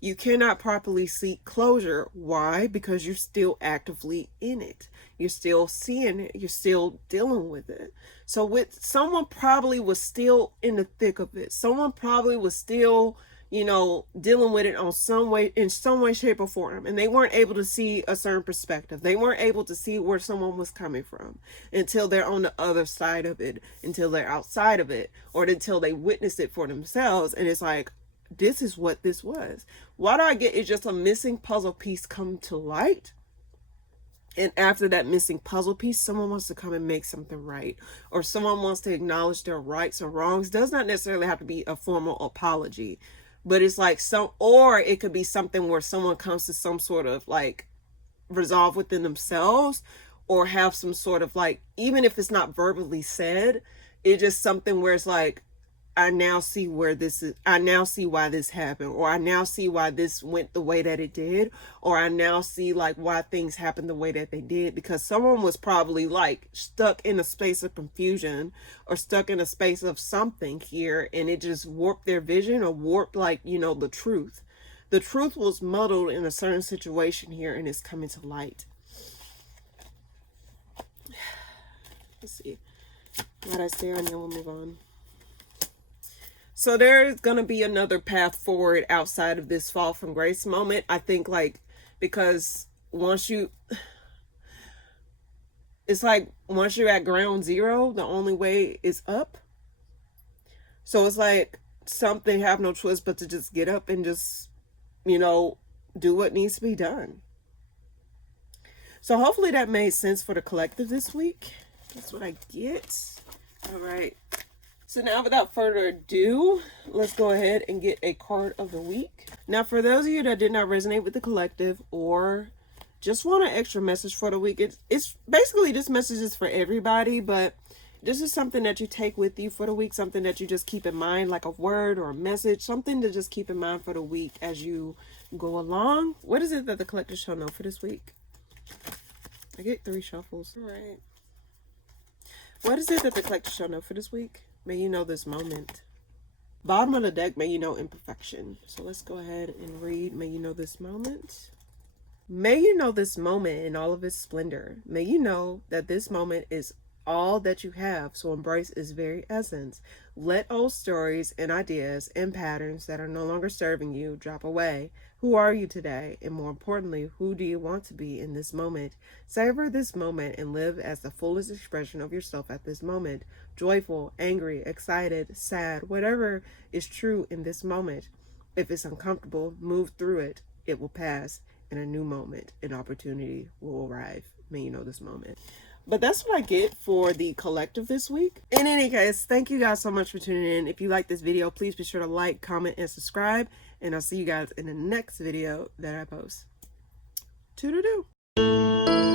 you cannot properly seek closure. Why? Because you're still actively in it. You're still seeing it. You're still dealing with it. So someone probably was still in the thick of it. Someone probably was still, you know, dealing with it on some way, in some way, shape, or form. And they weren't able to see a certain perspective. They weren't able to see where someone was coming from until they're on the other side of it, until they're outside of it, or until they witness it for themselves. And it's like, this is what this was. What I get is just a missing puzzle piece come to light. And after that missing puzzle piece, someone wants to come and make something right, or someone wants to acknowledge their rights or wrongs. Does not necessarily have to be a formal apology, but it's like or it could be something where someone comes to some sort of like resolve within themselves, or have some sort of like, even if it's not verbally said, it's just something where it's like, I now see where this is, I now see why this happened, or I now see why this went the way that it did, or I now see like why things happened the way that they did, because someone was probably like stuck in a space of confusion, or stuck in a space of something here, and it just warped their vision, or warped, like, you know, the truth. The truth was muddled in a certain situation here, and it's coming to light. Let's see what I say, and then we'll move on. So there's going to be another path forward outside of this fall from grace moment. I think, like, because it's like once you're at ground zero, the only way is up. So it's like something have no choice but to just get up and just, you know, do what needs to be done. So hopefully that made sense for the collective this week. That's what I get. All right. So now, without further ado, let's go ahead and get a card of the week. Now, for those of you that did not resonate with the collective, or just want an extra message for the week, it's basically, this message is for everybody, but this is something that you take with you for the week, something that you just keep in mind, like a word or a message, something to just keep in mind for the week as you go along. What is it that the collective shall know for this week? I get 3 shuffles. All right. What is it that the collective shall know for this week? May you know this moment. Bottom of the deck, may you know imperfection. So let's go ahead and read, may you know this moment. May you know this moment in all of its splendor. May you know that this moment is all that you have, so embrace its very essence. Let old stories and ideas and patterns that are no longer serving you drop away. Who are you today? And more importantly, who do you want to be in this moment? Savor this moment and live as the fullest expression of yourself at this moment. Joyful, angry, excited, sad, whatever is true in this moment. If it's uncomfortable, move through it. It will pass. In a new moment, an opportunity will arrive. May you know this moment. But that's what I get for the collective this week. In any case, thank you guys so much for tuning in. If you like this video, please be sure to like, comment, and subscribe. And I'll see you guys in the next video that I post. Toodaloo.